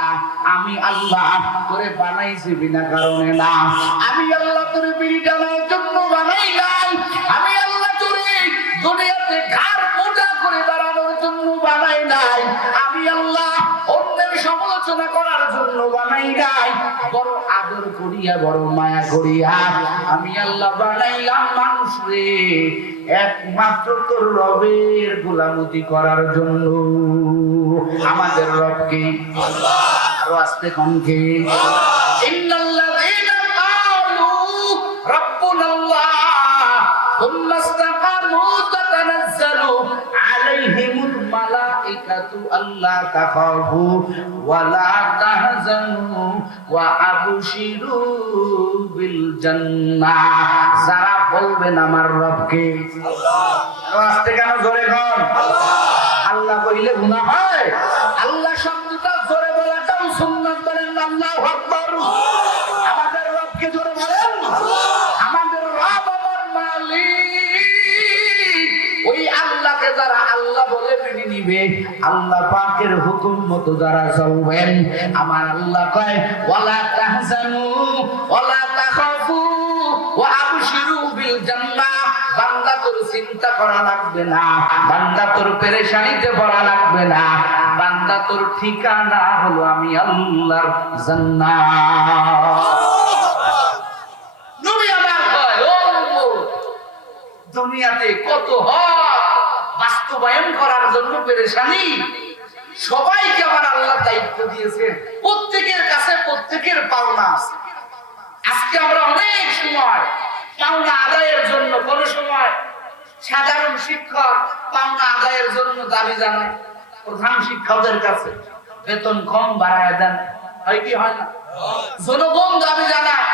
আমি আল্লাহ তোরে বানাইছি বিনা কারণে না, আমি আল্লাহ তোরে বিড়ি টানার জন্য বানাই নাই, আমি আল্লাহ তোরে দুনিয়াতে ঘাড় মোটা করে দাঁড়ানোর জন্য বানাই নাই, আমি আল্লাহ অন্যের সমালোচনা করার জন্য বানাই নাই, বড় আদর করিয়া বড় মায়া করিয়া আমি আল্লাহ বানাইলাম মানুষ রে একমাত্র তোর রবের গোলামতি করার জন্য। আমাদের রবকে আল্লাহ, আর আস্তে কমকে ইন্নাল্লাযীনা ক্বালু রাব্বুনাল্লাহ সুম্মা ইসতাকামু তাতানাজ্জালু আলাইহিমুল মালাইকাতু আল্লা তাখাফু ওয়া লা তাহজানু ওয়া আবশিরু বিল জান্নাহ। যারা বলবেন আমার রবকে আল্লাহ, আস্তে কেন জোরে কন আল্লাহ, আল্লাহ কইলে গুনাহ হয়? আল্লাহ শব্দটা জোরে বলাটাও সুন্নাত। বলেন আল্লাহু আকবার। আমাদের রবকে জোরে বলেন আল্লাহ। আমাদের রব আমার মালিক, ওই আল্লাহকে যারা আল্লাহ বলে মেনে নিবে, আল্লাহ পাকের হুকুম মতো যারা চলবেন, আমার আল্লাহ কয় ওয়ালা তাহজানু ওয়ালা তাখাফু ওয়া আবশিরু বিল জান্নাহ, চিন্তা করা লাগবে না, বান্দা তোর পেরেশানিতে পড়া লাগবে না, বান্দা তোর ঠিকানা হলো আমি আল্লাহর জান্নাত। নবী আমার কয়, ও দুনিয়াতে কত হক বাস্তবায়ন করার জন্য পেরেশানি, সবাইকে আমার আল্লাহ দায়িত্ব দিয়েছেন, প্রত্যেকের কাছে প্রত্যেকের পাওনা আছে। আজকে আমরা অনেক সময় পাওনা আদায়ের জন্য, কোন সময় সাধারণ শিক্ষক পাওনা আদায়ের জন্য দাবি জানায় প্রধান শিক্ষকদের কাছে, বেতন কম বাড়ায় দেন, হয় কি হয় না? জনগণ দাবি জানায়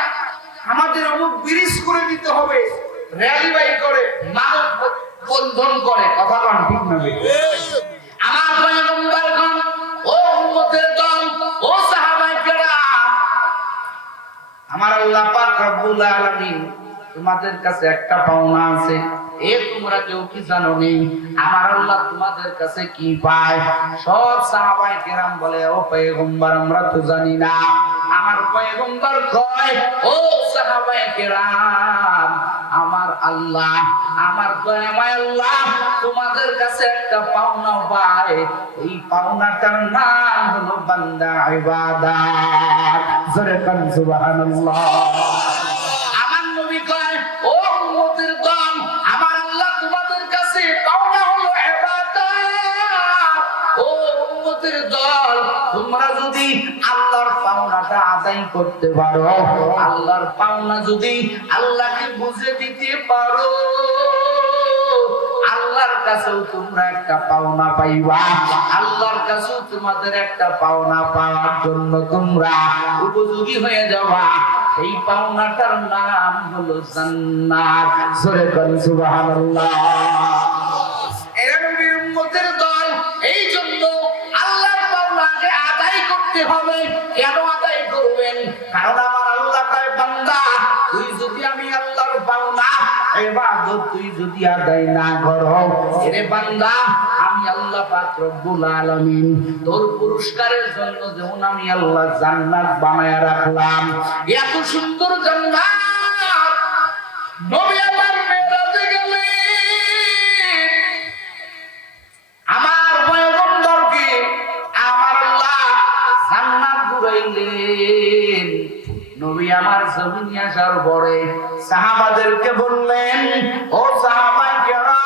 আমাদের অমুক ব্রিজ করে দিতে হবে, র্যালি বাই করে, মানব বন্ধন করে, কথা কন ঠিক না? আমার পয়গম্বর কোন, ও উম্মতের দল, ও সাহাবায়ে কেরাম, আমার আল্লাহ পাক রব্বুল আলামিন তোমাদের কাছে একটা পাওনা আছে, এ তোমরা কেউ কি জানো নি? আমার আল্লাহ তোমাদের কাছে কি পায়? সব সাহাবায়ে কেরাম বলে, ও পয়গম্বর আমরা তো জানি না। আমার পয়গম্বর কয়, ও সাহাবায়ে কেরাম, আমার আল্লাহ, আমার দয়াময় আল্লাহ তোমাদের কাছে একটা পাওনা পায়, এই পাওনাটার নাম হলো বান্দা ইবাদত। জোরে কান সুবহানাল্লাহ। আমার নবী কয়, ও উম্মতের দল, আমার আল্লাহ তোমাদের কাছে পাওনা হলো ইবাদত। ও উম্মতের দল, তোমরা যদি আল্লাহর পাওনাটা আদায় করতে পারো, আল্লাহর পাওনা যদি আল্লাহকে বুঝে দিতে পারো, আল্লাহর কাছেও তোমরা একটা পাওনা পাইবা, আল্লাহর কাছেও তোমাদের একটা পাওনা পাওয়ার জন্য তোমরা উপযোগী হয়ে যাবা। এই পাওনাটার নাম হলো জান্নাত। জোরে বলেন সুবহানাল্লাহ। এরা নবীর উম্মতের দল, এই জন্য আল্লাহর পাওনাকে আদায় করতে হবে। কেন আদায় করবেন? কারণ আমার আল্লাহ কয়, বান্দা তুই যদি আমি আল্লাহর পাওনা ইবাদত তুই যদি আদায় না করো, এরে বান্দা আমি আল্লাহ পাক রব্বুল আলামিন তোর পুরস্কারের জন্য যেমন আমি আল্লাহ জান্নাত বানায়া রাখলাম, এত সুন্দর জান্নাত নবী আমার মেরাজে গেলেন, আমার পয়গম্বরকে আমার আল্লাহ জান্নাত ঘুরাইলেন। নবী আমার জমিনে আসার পরে সাহাবাদেরকে বললেন, ও সাহাবায়ে কেরাম,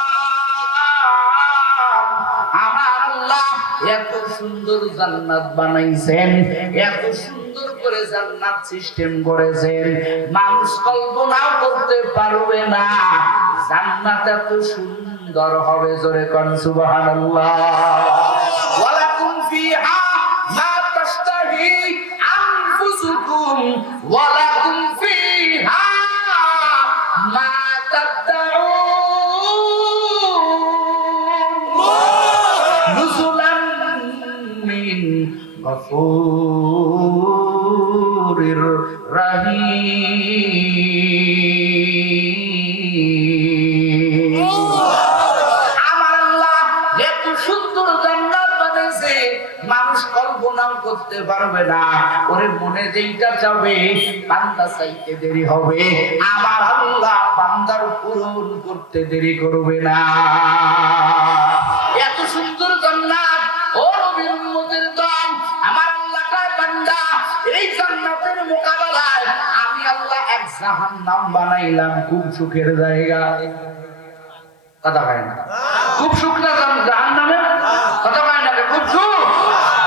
আমার আল্লাহ এত সুন্দর জান্নাত বানাইছেন, এত সুন্দর করে জান্নাত সিস্টেম করেছেন, মানুষ কল্পনাও করতে পারবে না জান্নাত এত সুন্দর হবে। জোরে কোন সুবহানাল্লাহ। ওয়ালাকুম ফিহা মা তাশতাহি আনফুসুকুম ওয়ালাকুম ফিহা মা তাদউন নুজুলান মিন গফুরির রহিম। আমার আল্লাহ এত সুন্দর জান্নাত বানাইছে, মানুষ কল্পনাও করতে পারবে না। ওরে মনে যেইটা যাবে বান্দা চাইতে দেরি হবে, আমার আল্লাহ বান্দার পূরণ করতে দেরি করবে না। এত সুন্দর জান্নাত, ও নবীর উম্মতের দল, আমার আল্লাহ কয়, বান্দা এই জান্নাতের মোকাবেলায় আমি আল্লাহ এক জাহান্নাম বানাইলাম, খুব সুখের জায়গা। কথা কয় না? খুব সুখ না জাহান্নামে? কথা কয় না? খুব সুখ।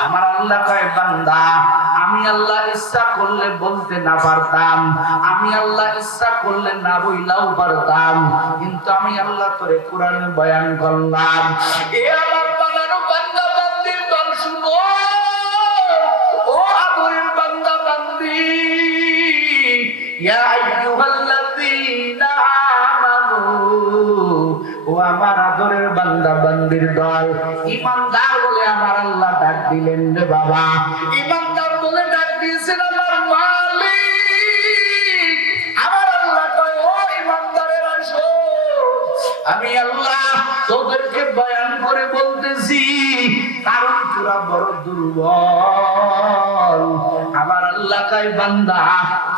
আমার আল্লাহ কয়, বান্দা আমি আল্লাহ ইচ্ছা করলে বলতে না পারতাম, আমি আল্লাহ ইচ্ছা করলে না বইলাও পারতাম, কিন্তু আমি আল্লাহ তোরে কোরআনে বয়ান করলাম। এ আমার বানানো বান্দা বান্দির দল, শুনো ও আদরের বান্দা বান্দি, ইয়া আইয়ুহাল্লাযীনা আমানু, ও আমার আদরের বান্দা বান্দির দল, ঈমানদার বলে আমার আল্লাহ ডাক দিলেন রে বাবা, ঈমানদার বলে ডাক দিয়েছেন আমার মালিক। আমার আল্লাহ কয়, ও ঈমানদারের আসো, আমি আল্লাহ তোদেরকে বয়ান করে বলতেছি, কারণ তোরা বড় দুর্বল। আমার আল্লাহ কয়, বান্দা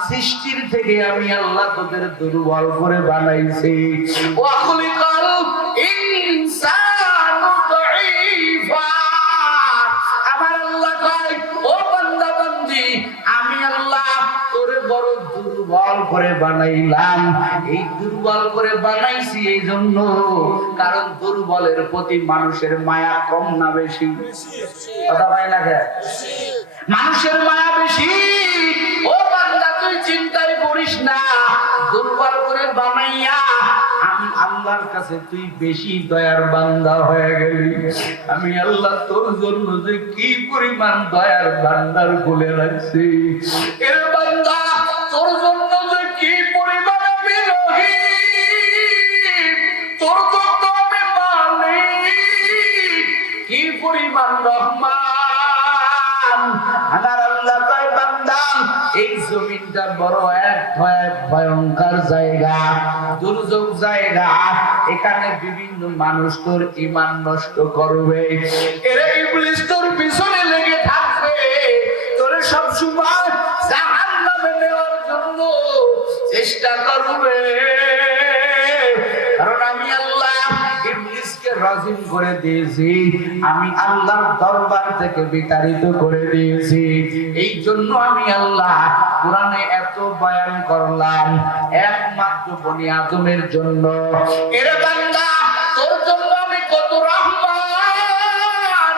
সৃষ্টির থেকে আমি আল্লাহ তোদের দুর্বল করে বানাইছি। ওয়া খুলিকাল ইনসানু দাঈফা। আমার আল্লাহ কয়, ও বান্দা বান্দি, আমি আল্লাহ তোরে বড় দুর্বল করে বানাইলাম। এই দুর্বল করে বানাইছি এই জন্য, কারণ দুর্বলের প্রতি মানুষের মায়া কম না বেশি? কথা হয় না কে? মানুষের মায়া বেশি। ও বান্দা, তুই চিন্তাই করিস না, দুর্বল করে বানাইয়া আমি আল্লাহর কাছে তুই বেশি দয়ার বান্দা হয়ে গেলি। আমি আল্লাহ তোর জন্য যে কি পরিমাণ দয়ার ভান্ডার খুলে রাখছি, এর বান্দা তোর জন্য যে কি পরিমাণ আমি রহিম, তোর জন্য আমি মালিক, কি পরিমাণ রহমান। আমার আল্লাহ কয়, বান্দা এই জমিনটা বড় এক ভয়ঙ্কর জায়গা, দুর্যোগ জায়গা। এখানে বিভিন্ন মানুষ তোর ঈমান নষ্ট করবে, এরা ইবলিস তোর পিছনে লেগে থাকবে, তোর সব সময় জাহান্নামে নেওয়ার জন্য চেষ্টা করবে। কারণ আমি আল্লাহ ইবলিসকে রাজিম করে দিয়েছি, আমি আল্লাহর দরবার থেকে বিতাড়িত করে দিয়েছি। এই জন্য আমি আল্লাহ কোরআনে এত বয়ান করলাম একমাত্র বনি আদমের জন্য। এর বান্দা তোর জন্য আমি কত রহমান।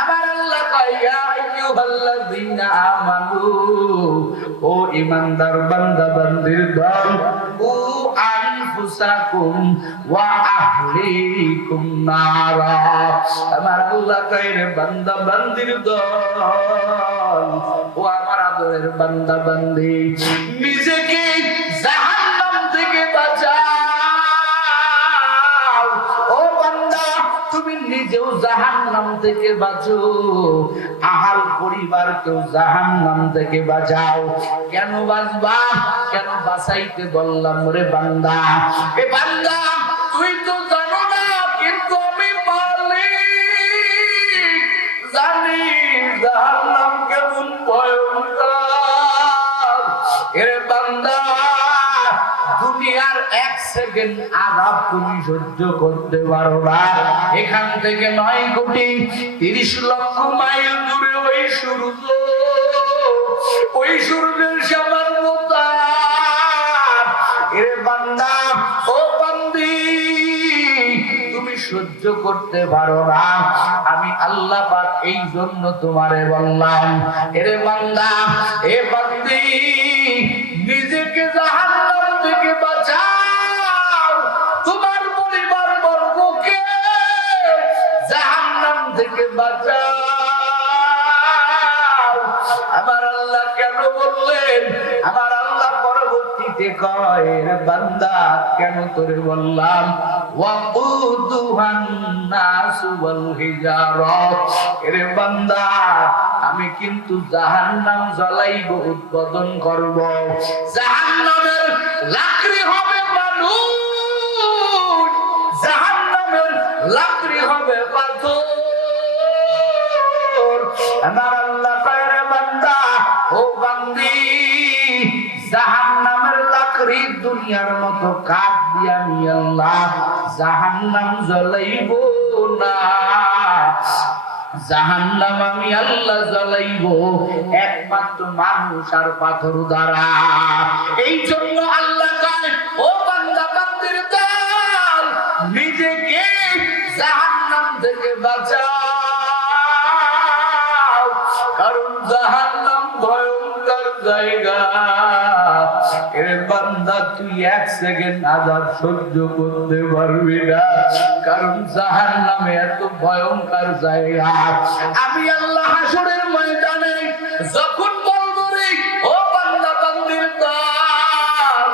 আমার আল্লাহ কয়, ইয়া আইয়ুহাল্লাযীনা আমানু, ও ঈমানদার বান্দা বান্দির দল, ও আনফুসাকুম ওয়া আহলিকুম নারা। আমার আল্লাহ কয়, রে বান্দা বান্দির দল, ও আমার আদরের বান্দা বান্দি, নিজেকে জাহান্নাম থেকে বাঁচাও। ও বান্দা, তুমি নিজেও জাহান্নাম থেকে বাঁচো, আহাল পরিবারকেও জাহান্নাম থেকে বাঁচাও। কেন বাঁচবা? কেন বাঁচাইতে বললাম রে বান্দা? এ বান্দা, তুই তো জানো না, কিন্তু আমি মালিক জানি জাহান্নাম কেমন ভয়ঙ্কর। এরে বান্দা, দুনিয়ার এক সেকেন্ড আযাব তুমি সহ্য করতে পারো না। এখান থেকে 9,30,00,000 মাইল দূরে ওই সূর্য, ওই সূর্যের সামান্য তাপ। এরে বান্দা, ও বান্দি, তুমি সহ্য করতে পারো না। আমি আল্লাহ পাক এই জন্য তোমারে বললাম, এরে বান্দা, এ বান্দি, নিজেকে জাহান্নাম থেকে বাঁচাও, তোমার পরিবার বর্গকে জাহান্নাম থেকে বাঁচাও। আমার আল্লাহ কেন বললেন? আমার আল্লাহ পরবর্তীতে কয়, রে বান্দা, কেন তোরে বললাম, ওয়াকুদুহান নাসু ওয়াল হিজারা। রে বান্দা, আমি কিন্তু জাহান্নাম জ্বলাইব, উদ্বোধন করব। জাহান্নামের লাকড়ি হবে মানুষ, জাহান্নামের লাকড়ি হবে পাথর। আমার আল্লাহ কয়, রে বান্দা, ও বান্দি, জাহান্নামের লাকড়ি দুনিয়ার মতো কাঠ দিয়ে আমি আল্লাহ জাহান্নাম জ্বলাইব না। জাহান্নাম আমি আল্লাহ জ্বালাইব একমাত্র মানুষ আর পাথর দ্বারা। এই জন্য আল্লাহ কয়, ও বান্দা বান্দির দল, নিজেকে জাহান্নাম থেকে বাঁচাও, কারণ জাহান্নাম ভয়ঙ্কর জায়গা। এর বান্দা, তুই এক সেকেন্ড আযাব সহ্য করতে পারবি না, কারণ জাহান্নামে এত ভয়ঙ্কর জায়গা। আমি আল্লাহ হাসরের ময়দানে যখন বলবো, রে ও বান্দা বান্দির দল,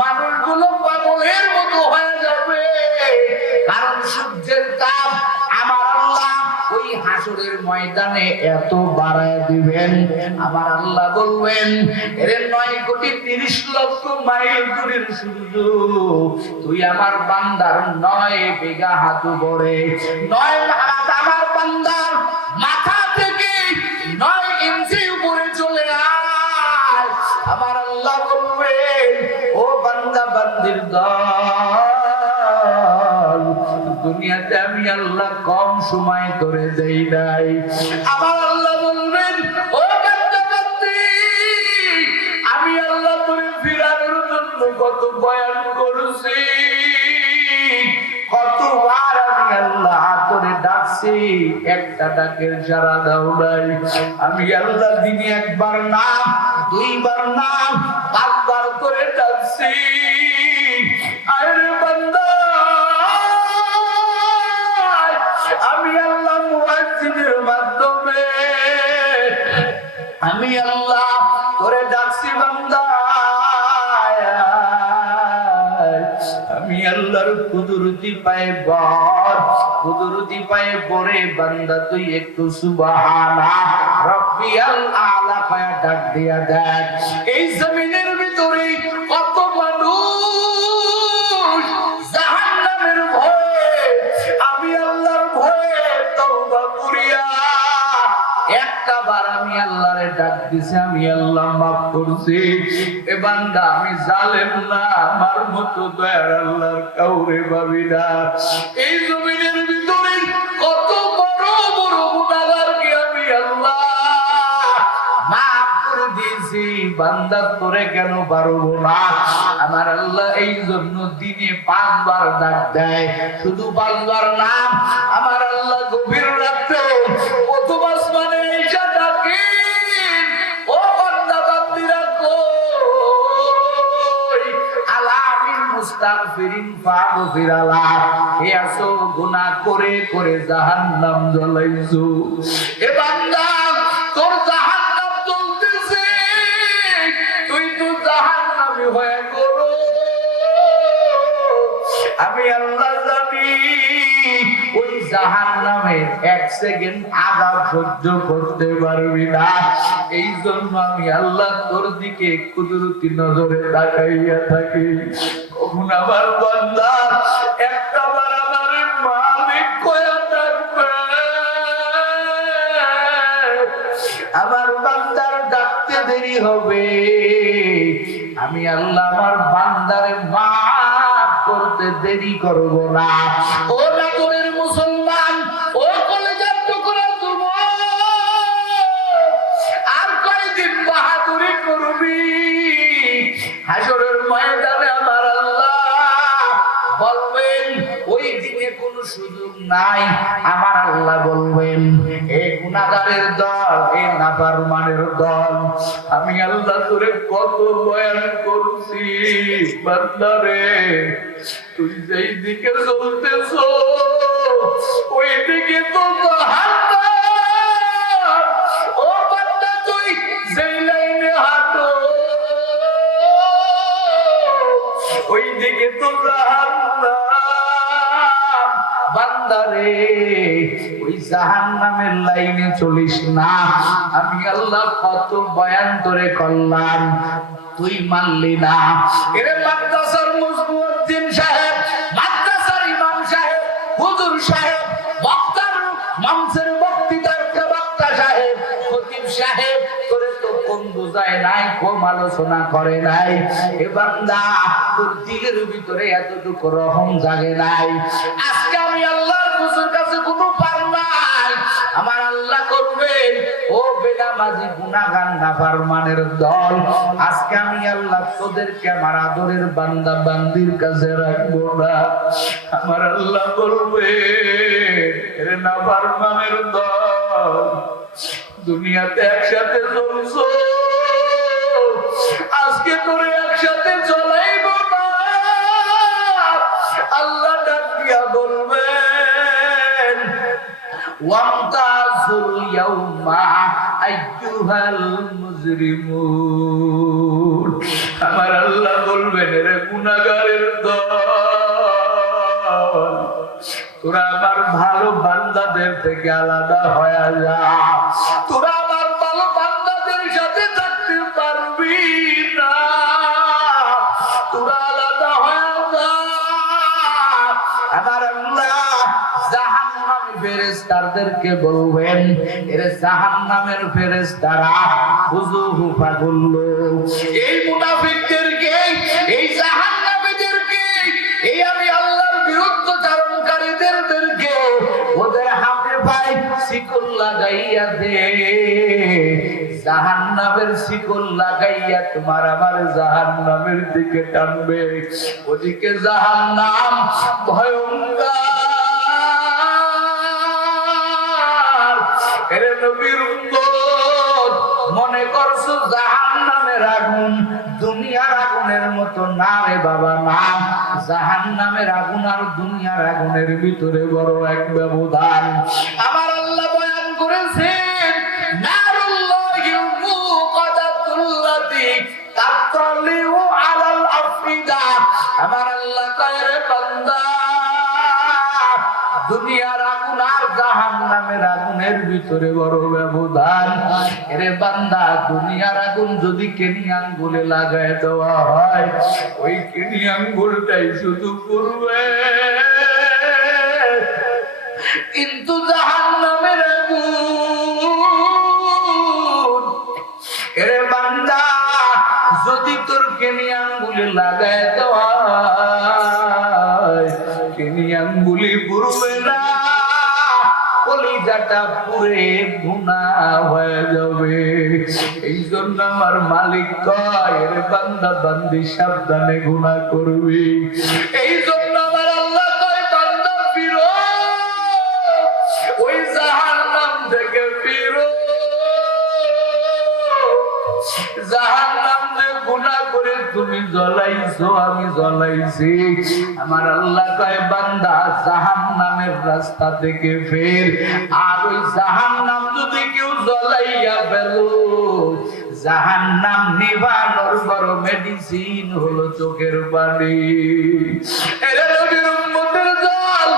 মানুষগুলো পাগলের মতো হয়ে যাবে, কারণ সূর্যের তাপ আমার আল্লাহ ওই হাসরের ময়দানে এত বাড়ায় দিবেন। আমার আল্লাহ বলবেন, এর 9,30,00,000 মাইল দূরের সূর্য, তুই আমার বান্দার 9 বিঘা হাঁটু বড়ে, 9 হাত আমার বান্দার মাথা থেকে 9 ইঞ্চি উপরে চলে আয়। আমার আল্লাহ বলবেন, ও বান্দা বান্দির দল, দুনিয়াতে আমি আল্লাহ কম সময় করে দেই নাই। আমার আল্লাহ বলবেন, ও বান্দা-বান্দী, আমি আল্লাহ তোরে ফিরানোর জন্য কত বয়ান করছি, কতবার আমি আল্লাহ তোরে ডাকছি, একটা ডাকের সাড়া দাও নাই। আমি আল্লাহ দিনে একবার না, দুইবার না, পাঁচবার করে ডাকছি। আরে বান্দা, আমি আল্লাহ মুয়াজ্জিনের মাধ্যমে আমি আল্লাহ তোরে ডাকছি বান্দা। আমি আল্লাহর কুদরতি পায়ে বর, কুদরতি পায়ে পরে বান্দা তুই একটু সুবহানা রাব্বিয়াল আলা কয়া ডাক দিয়া দেখ। এই জমিনের ভিতরে কত মানুষ জাহান্নামের ভয়ে, আমি আল্লাহর ভয়ে তওবা করিয়া একটা বার আমি আল্লাহরে ডাক দিছি, আমি আল্লাহ মাফ করছি। এ বান্দা, আমি জালেম না, আমার মতো দয়ার আল্লাহর কাউরে ভাবি না। এই জমিনের ভিতরে কত বড় বড় গুনাহগারকে আমি আল্লাহ মাফ করে দিয়েছি, বান্দা তোরে কেন পারবো না? আমার আল্লাহ এই জন্য দিনে 5 বার ডাক দেয়, শুধু 5 বার না। আমার আল্লাহ গভীর রাতে প্রথম আসমানে এসে ডাকেন, ও বান্দা বান্দিরা কই, আলা মিন মুস্তাগফিরিন ফাগফির আলা, হে আসো গুনাহ করে করে জাহান্নাম জ্বলাইছো। এ বান্দা, তোর জাহান্নাম জ্বলতেছে, তুই তো জাহান্নামী হয়ে গেলো। আমি আল্লাহ জানি ওই জাহান্নামের 1 সেকেন্ড আযাব সহ্য করতে পারবি না। এই জন্য আমি আল্লাহ তোর দিকে কুদরতি নজরে তাকাইয়া থাকি। কখন আমার বান্দা একটা বার আমার মালিক কয়া ডাকবে, আমার বান্দার ডাকতে দেরি হবে, আমি আল্লাহ আমার বান্দারে মাফ করতে দেরি করব না। ও নাগরের মুসলমান, ও কলেজার টুকরা যুবক, আর কয়দিন বাহাদুরি করবি? হাসরের ময়দানে আমার আল্লাহ বলবেন, ওই দিনে কোন সুযোগ নাই। আমার আল্লাহ বলবেন, এই গুনাহগারের দল, এই নাফরমানের দল, আমি আল্লাহ তোরে কত বয়ান করছি, বান্দারে তুই যেই দিকে চলতেছ ওই দিকে তো জাহান্নাম। ও বান্দা, তুই যেই লাইনে হাঁটো ওই দিকে তো জাহান্নাম। বান্দারে, ওই জাহান্নামের লাইনে চলিস না। আমি আল্লাহ কত বয়ান তোরে করলাম, তুই মানলি না। এরে মাদ্রাসার মুজমুদ্দিন সাহেব, মাদ্রাসার ইমাম সাহেব, হুজুর সাহেব, বক্তার মঞ্চের বক্তৃতার বক্তা সাহেব, খতিব সাহেব, তোরে তো কোন বুঝায় নাই, কম আলোচনা করে নাই। এ বান্দা, তোর দিলের ভিতরে এতটুকু রহম জাগে নাই। আজকে আমি আল্লাহর কাছে কোনো পার নাই। আমার আল্লাহ করবেন, ও বেনামাজি গুনাহগার নাফরমানের দল, আজকে আমি আল্লাহ তোদেরকে আমার আদরের বান্দা বান্দির কাছে রাখবো না। আমার আল্লাহ বলবে, এরে নাফরমানের দল, দুনিয়াতে একসাথে চলছো, আজকে তোরে একসাথে চলাইব না। আল্লাহ ডাক দিয়া বলবেন, ওয়ামতাজুল ইয়াউমা আইয়ুহাল মুজরিমুন। আমার আল্লাহ বলবেন, এরে গুনাহগারের দল, তোরা আমার ভালো বান্দাদের থেকে আলাদা হয়ে যা। তোরা আমার ভালো বান্দাদের সাথে থাকতে পারবি না, তোরা আলাদা হয়ে যা। আমার আল্লাহ জাহান্নামী ফেরেশতাদেরকে বলবেন, এরে জাহান্নামের ফেরেশতারা খুযুহু ফাগুল্লু, এই মুনাফিকদেরকে, এই জাহান্নামীদেরকে, এই আমি আল্লাহর বিরুদ্ধচারণকারীদের শিকল লাগাইয়া দে, জাহান্নামের শিকল লাগাইয়া তোমার আমার জাহান্নামের দিকে টানবে। ওদিকে জাহান্নাম ভয়ঙ্কর। এরে নবীর উম্মত, মনে করছো জাহান্নামের আগুন দুনিয়ার আগুনের মতো না রে বাবা, না। জাহান্নামের আগুন আর দুনিয়ার আগুনের ভিতরে বড় এক ব্যবধান। আমার আল্লাহ বয়ান করেছেন, নারুল্লাহিল মুকাদাতুল্লাতী তাতালিউ আলাল আফিদা। আমার আল্লাহ কয় রে বান্দা, দুনিয়ার আগুন আর জাহান্নামের আগুনের ভিতরে বড় ব্যবধান। এরে বান্দা, দুনিয়ার আগুন যদি কেনি আঙ্গুলে লাগায় দেওয়া হয়, ওই কেনি আঙ্গুলটাই শুধু পুড়বে, কিন্তু জাহান্নামের আগুন, এরে বান্দা, যদি তোর কেনি আঙ্গুলে লাগায় দেওয়া হয়, কেনি আঙ্গুলি পুড়বে না, কলিজাটা পুড়ে ভুনা হয়ে যাবে। এই জন্য আমার মালিক কয়, এর বান্দা বান্দি সাবধানে গুনাহ করবি। এই জন্য আমার আল্লাহ কয়, বান্দা ফিরো, ওই জাহান্নাম থেকে ফিরো। জাহান্নাম যে গুনাহ করে তুমি জ্বলাইছো, আমি জ্বলাইছি। আমার আল্লাহ কয়, বান্দা জাহান্নামের রাস্তা থেকে ফের। আর ওই জাহান্নাম যদি কেউ জ্বলাইয়া ফেলো, জাহান্নাম নিবানোর বড় মেডিসিন হলো চোখের পানি। এরে নবীর উম্মতের দল,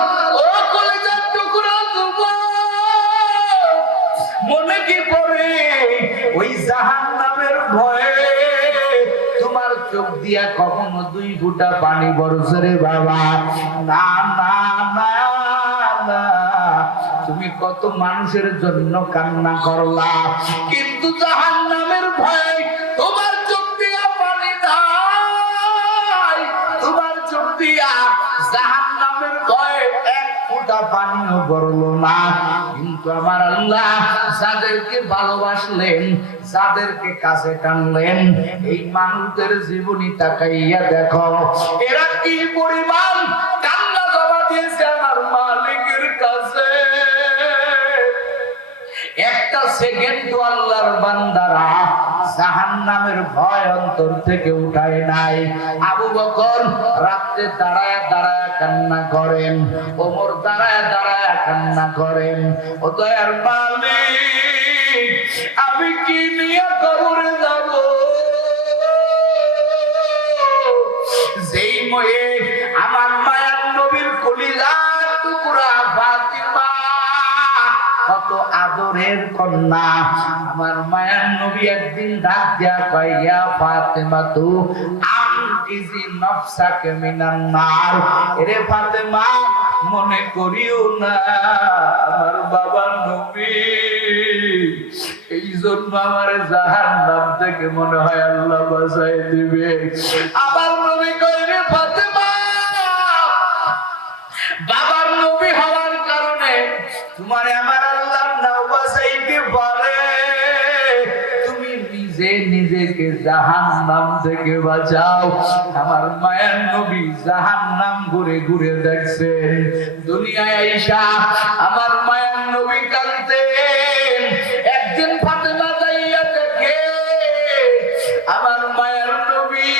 ও কলিজার টুকরা যুবক, মনে কি পড়ে ওই জাহান্নামের ভয়ে তোমার চোখ দিয়া কখনো দুই ফোঁটা পানি বরছে রে বাবা? না না না না, তুমি কত মানুষের জন্য কান্না করলা, কিন্তু জাহান্নামের ভয় তোমার চোখ দিয়া পানি নাই। তোমার চোখ দিয়া জাহান্নামের ভয় এক ফোঁটা পানিও পড়লো না। কিন্তু আমার আল্লাহ যাদেরকে ভালোবাসলেন, যাদেরকে কাছে টানলেন, এই মানুষদের জীবনী তাকাইয়া দেখো, এরা কি পরিমাণ কান্না জমা দিয়েছে আমার মালিকের কাছে। একটা সেকেন্ড আল্লাহর বান্দারা জাহান্নামের ভয় অন্তর থেকে উঠায় নাই। আবু বকর রাতে দাঁড়ায় দাঁড়ায় কান্না করেন, ওমর দাঁড়ায় দাঁড়ায় কান্না করেন, ও দয়ার মালিক, আমি কি নিয়ে কবরে যাব? যেই ময়ে আমার মায়ার নবীর কলিজার টুকরা ফাতিমা, কত আদরের কন্যা, আমার মায়ার নবী একদিন ডাক দিয়া কয়, ইয়া ফাতেমা তু আনকিজি নফসাকে মিনান নার। এরে ফাতেমা, মনে করিও না আমার বাবা নবী, এই জন্য আমার জাহান্নাম থেকে মনে হয় আল্লাহ বাঁচাই দিবে। আবার নবী কয়, রে ফাতেমা, বাবার নবী হওয়ার কারণে তোমারে আমার আল্লাহ নাও বাঁচাইতে পারে, তুমি নিজে নিজেকে জাহান্নাম থেকে বাঁচাও। আমার মায়ের নবী জাহান্নাম ঘুরে ঘুরে দেখছেন। দুনিয়ায় আইসা আমার মায়ের নবী কাঁদতেন। একদিন ফাতেমা যাইয়া দেখে আমার মায়ের নবী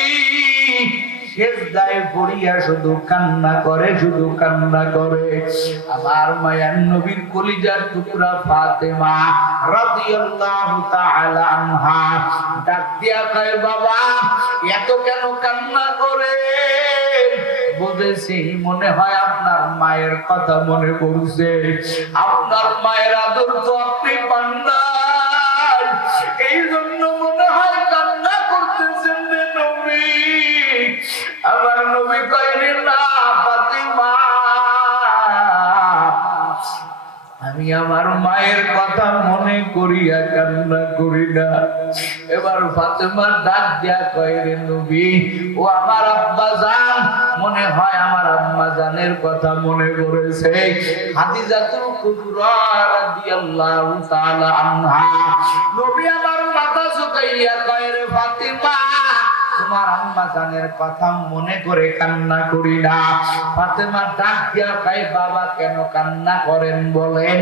সেজদায় পড়িয়া শুধু কান্না করে, শুধু কান্না করে। আমার মায়ার নবীর কলিজার টুকরা ফাতেমা রাদিয়াল্লাহু তাআলা আনহা ডাক দিয়া কয়, বাবা এত কেন কান্না করে? বুঝেছি, মনে হয় আপনার মায়ের কথা মনে পড়ছে। আপনার মায়ের আদর তো আপনি পান নাই, এই জন্য মনে হয় কান্না করতেছেন রে নবী। আমার নবী কয়, রে না ফাতিমা, আমি আমি আমার মায়ের কথা মনে করিয়া কান্না করি না। এবার ফাতেমা ডাক দিয়া কয়, রে নবী, ও আমার আব্বা জান, মনে হয় আমার আম্মা জানের কথা মনে পড়েছে। খাদিজাতুল কুবরা রাদিয়াল্লাহু তাআলা আনহা, নবী আমার মাথা ঝুঁকাইয়া কয়, রে ফাতেমা, তোমার আম্মা জানের কথা মনে করে কান্না করি না। ফাতেমা ডাক দিয়া কয়, বাবা কেন কান্না করেন বলেন?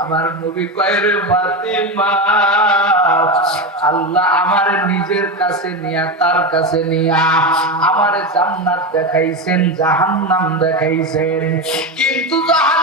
আমার নবী কয়, রে ফাতেমা, আল্লাহ আমার নিজের কাছে নিয়া, তার কাছে নিয়া আমার জান্নাত দেখাইছেন, জাহান্নাম দেখাইছেন, কিন্তু জাহান্নাম